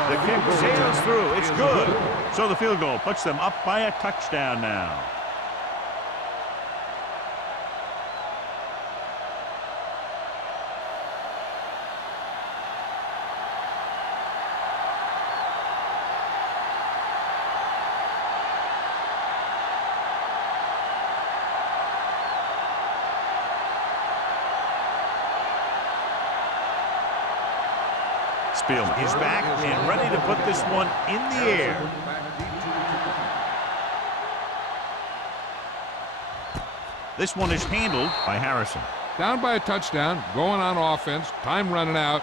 The kick sails through. It's good. So the field goal puts them up by a touchdown now. Spielman is back and ready to put this one in the air. This one is handled by Harrison. Down by a touchdown, going on offense, time running out.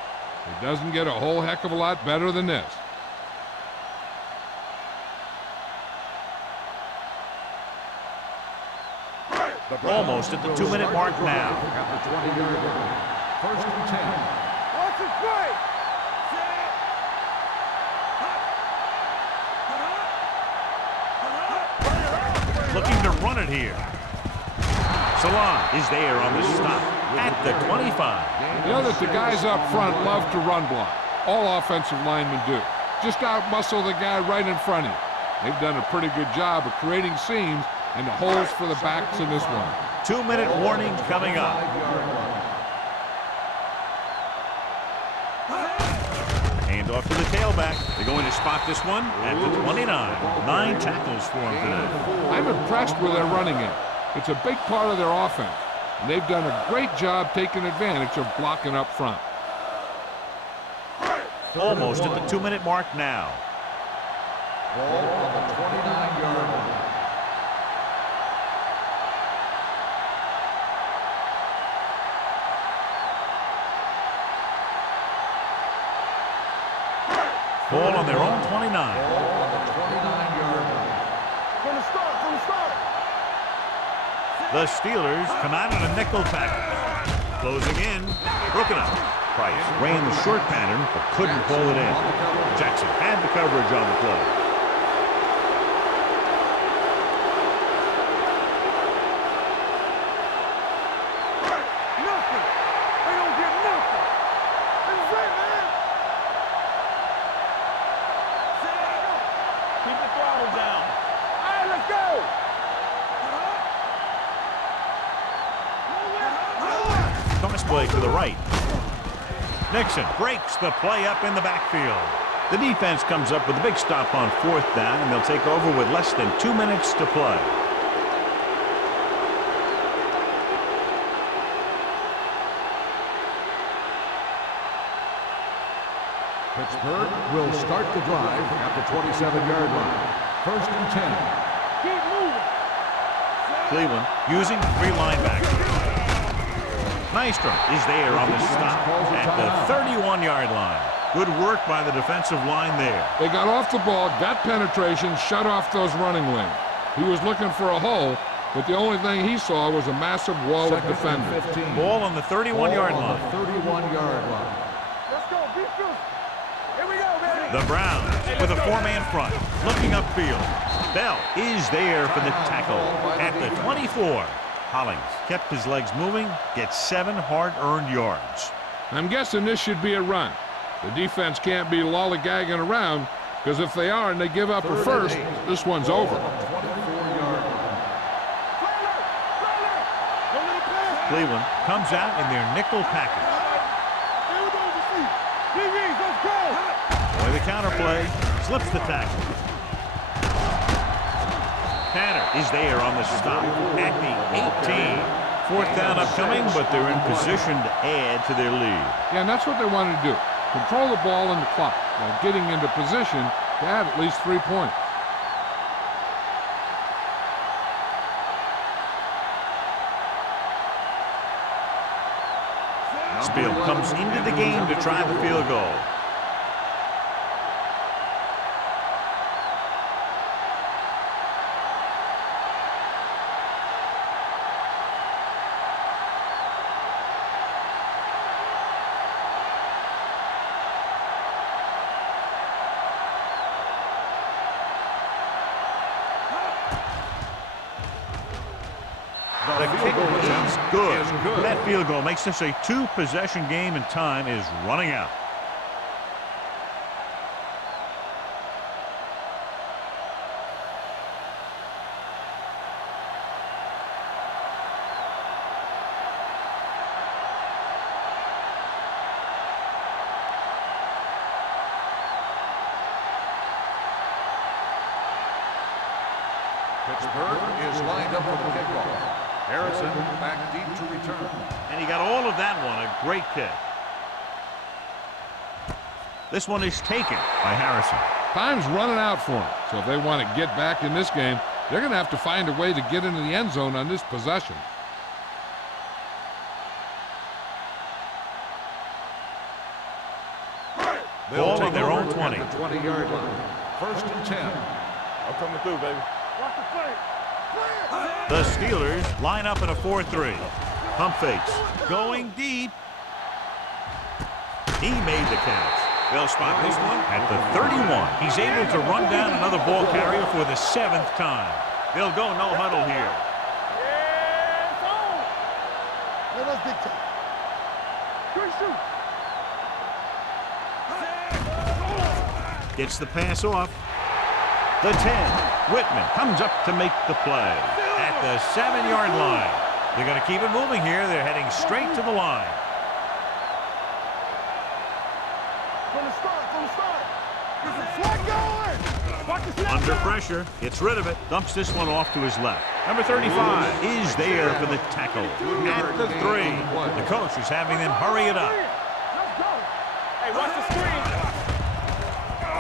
It doesn't get a whole heck of a lot better than this. Almost at the 2-minute mark now. At the 20-yard line. First and 10. Watch it play. Looking to run it here. Salon is there on the stop at the 25. You know that the guys up front love to run block. All offensive linemen do. Just out-muscle the guy right in front of you. They've done a pretty good job of creating seams and the holes for the backs in this one. 2-minute warning coming up. Hand off to the tailback. They're going to spot this one at the 29. 9 tackles for him today. I'm impressed with their running game. It's a big part of their offense. And they've done a great job taking advantage of blocking up front. Almost at the 2-minute mark now. Ball on the 29-yard line. Ball on their own 29. Ball on the 29-yard line. From the start. The Steelers come out in a nickel tackle. Closing in. Broken up. Price ran the short pattern but couldn't pull it in. Jackson had the coverage on the play. Nothing. They don't get nothing. This is it, man. Keep the throttle down. All right, let's go. Toss play to the right. Nixon breaks the play up in the backfield. The defense comes up with a big stop on 4th down, and they'll take over with less than 2 minutes to play. Pittsburgh will start the drive at the 27-yard line. First and 10. Keep moving. Cleveland using 3 linebackers. Nystrom is there on the stop at the 31-yard line. Good work by the defensive line there. They got off the ball, got penetration, shut off those running lanes. He was looking for a hole, but the only thing he saw was a massive wall of defenders. Ball on the 31-yard line. 31-yard line. Let's go. Be fierce. Here we go, baby. The Browns with a 4-man front, looking upfield. Bell is there for the tackle at the 24. Hollings kept his legs moving, gets 7 hard-earned yards. I'm guessing this should be a run. The defense can't be lollygagging around, because if they are and they give up a first, this one's over. 24-yard line. Cleveland comes out in their nickel package. Here we go, DBs, let's go. Boy, the counterplay slips the tackle. Tanner is there on the stop at the 18. 4th down upcoming, but they're in position to add to their lead. Yeah, and that's what they wanted to do. Control the ball and the clock while getting into position to add at least 3 points. Spiel comes into the game to try the field goal. The kick is good. That field goal makes this a 2-possession game, and time is running out. Pittsburgh is lined up for the kickoff. Harrison back deep to return. And he got all of that one. A great kick. This one is taken by Harrison. Time's running out for them, so if they want to get back in this game, they're going to have to find a way to get into the end zone on this possession. Ball on their own 20. 20-yard line. First and 10. I'm coming through, baby. Watch the play. The Steelers line up in a 4-3. Pump fakes. Going deep. He made the catch. They'll spot this one at the 31. He's able to run down another ball carrier for the 7th time. They'll go no huddle here. Let us big time. Good shoot. Gets the pass off. The 10. Whitman comes up to make the play at the 7-yard line. They're going to keep it moving here. They're heading straight to the line. From the start. There's a flag going. Watch the snap. Under pressure, gets rid of it, dumps this one off to his left. Number 35 is there for the tackle at the 3. The coach is having them hurry it up. Let's go. Hey, watch the screen.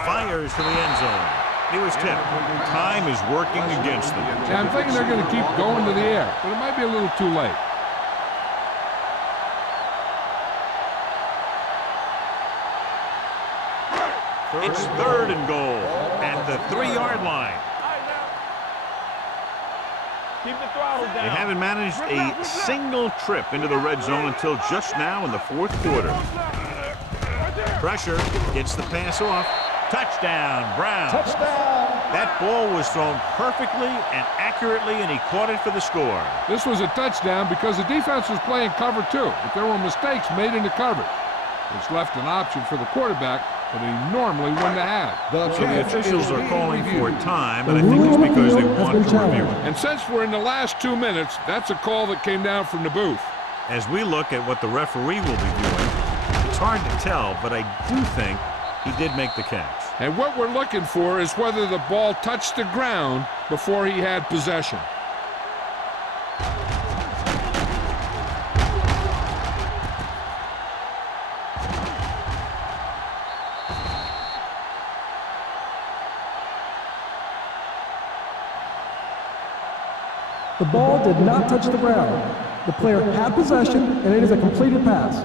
Fires to the end zone. He was tipped. Time is working against them. Yeah, I'm thinking they're going to keep going to the air, but it might be a little too late. It's 3rd and goal at the 3-yard line. Keep the throttle down. They haven't managed a single trip into the red zone until just now in the 4th quarter. Pressure, gets the pass off. Touchdown, Brown. Touchdown. That ball was thrown perfectly and accurately, and he caught it for the score. This was a touchdown because the defense was playing cover 2, but there were mistakes made in the coverage. It's left an option for the quarterback that he normally wouldn't have had. So the officials are calling for time, and I think it's because they want to review it. And since we're in the last 2 minutes, that's a call that came down from the booth. As we look at what the referee will be doing, it's hard to tell, but I do think he did make the catch. And what we're looking for is whether the ball touched the ground before he had possession. The ball did not touch the ground. The player had possession, and it is a completed pass.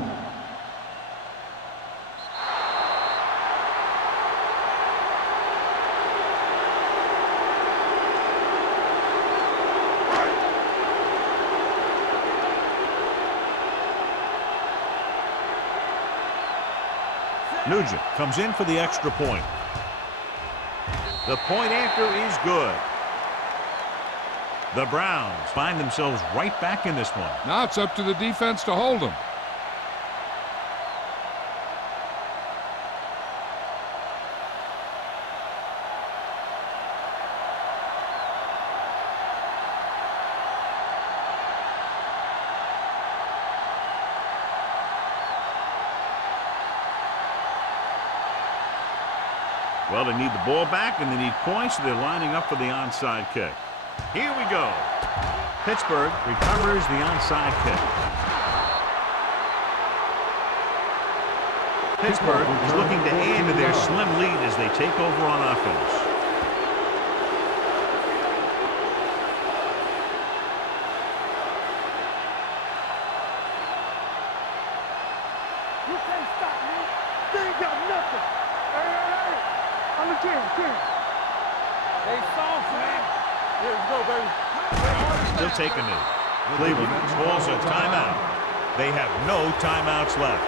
Nugent comes in for the extra point. The point after is good. The Browns find themselves right back in this one. Now it's up to the defense to hold them. Well, they need the ball back, and they need points, so they're lining up for the onside kick. Here we go. Pittsburgh recovers the onside kick. Pittsburgh is looking to add to their slim lead as they take over on offense. You can't stop me. They ain't got nothing. Hey. I'm the king. They soft, man. Here we go, baby. He'll take a knee. Cleveland calls a timeout. They have no timeouts left.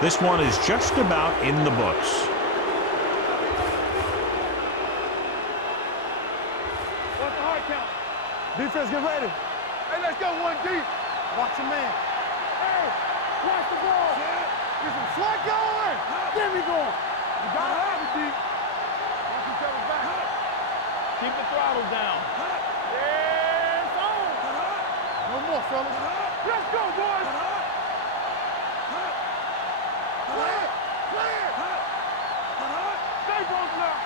This one is just about in the books. What's the hard count? Defense, get ready. Hey, let's go one deep. Watch your man. Hey, watch the ball. Get some slack going. There we go. You gotta have it deep. Watch each other back. Keep the throttle down. Yeah, it's on. No more, fellas. Let's go, boys. Clear. Stay broke now.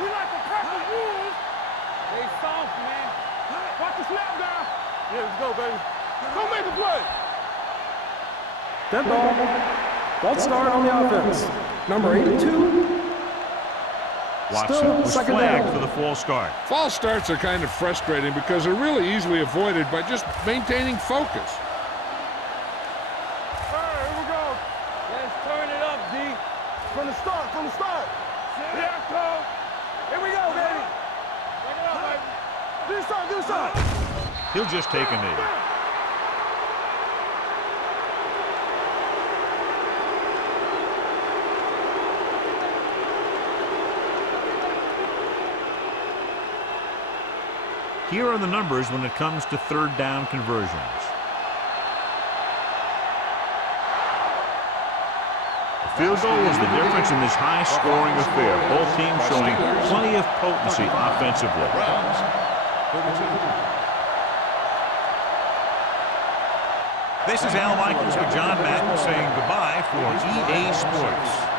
We like to pack the rules. They soft, man. Watch the snap down. Yeah, let's go, baby. Go make the play. Dead ball. False start on the offense. Number 82. Watson Still was second flagged down. for the false start. False starts are kind of frustrating because they're really easily avoided by just maintaining focus. All right, here we go. Let's turn it up, D. He'll just take a knee. Here are the numbers when it comes to third down conversions. The field goal is the difference in this high-scoring affair. Both teams showing plenty of potency offensively. This is Al Michaels with John Madden saying goodbye for EA Sports.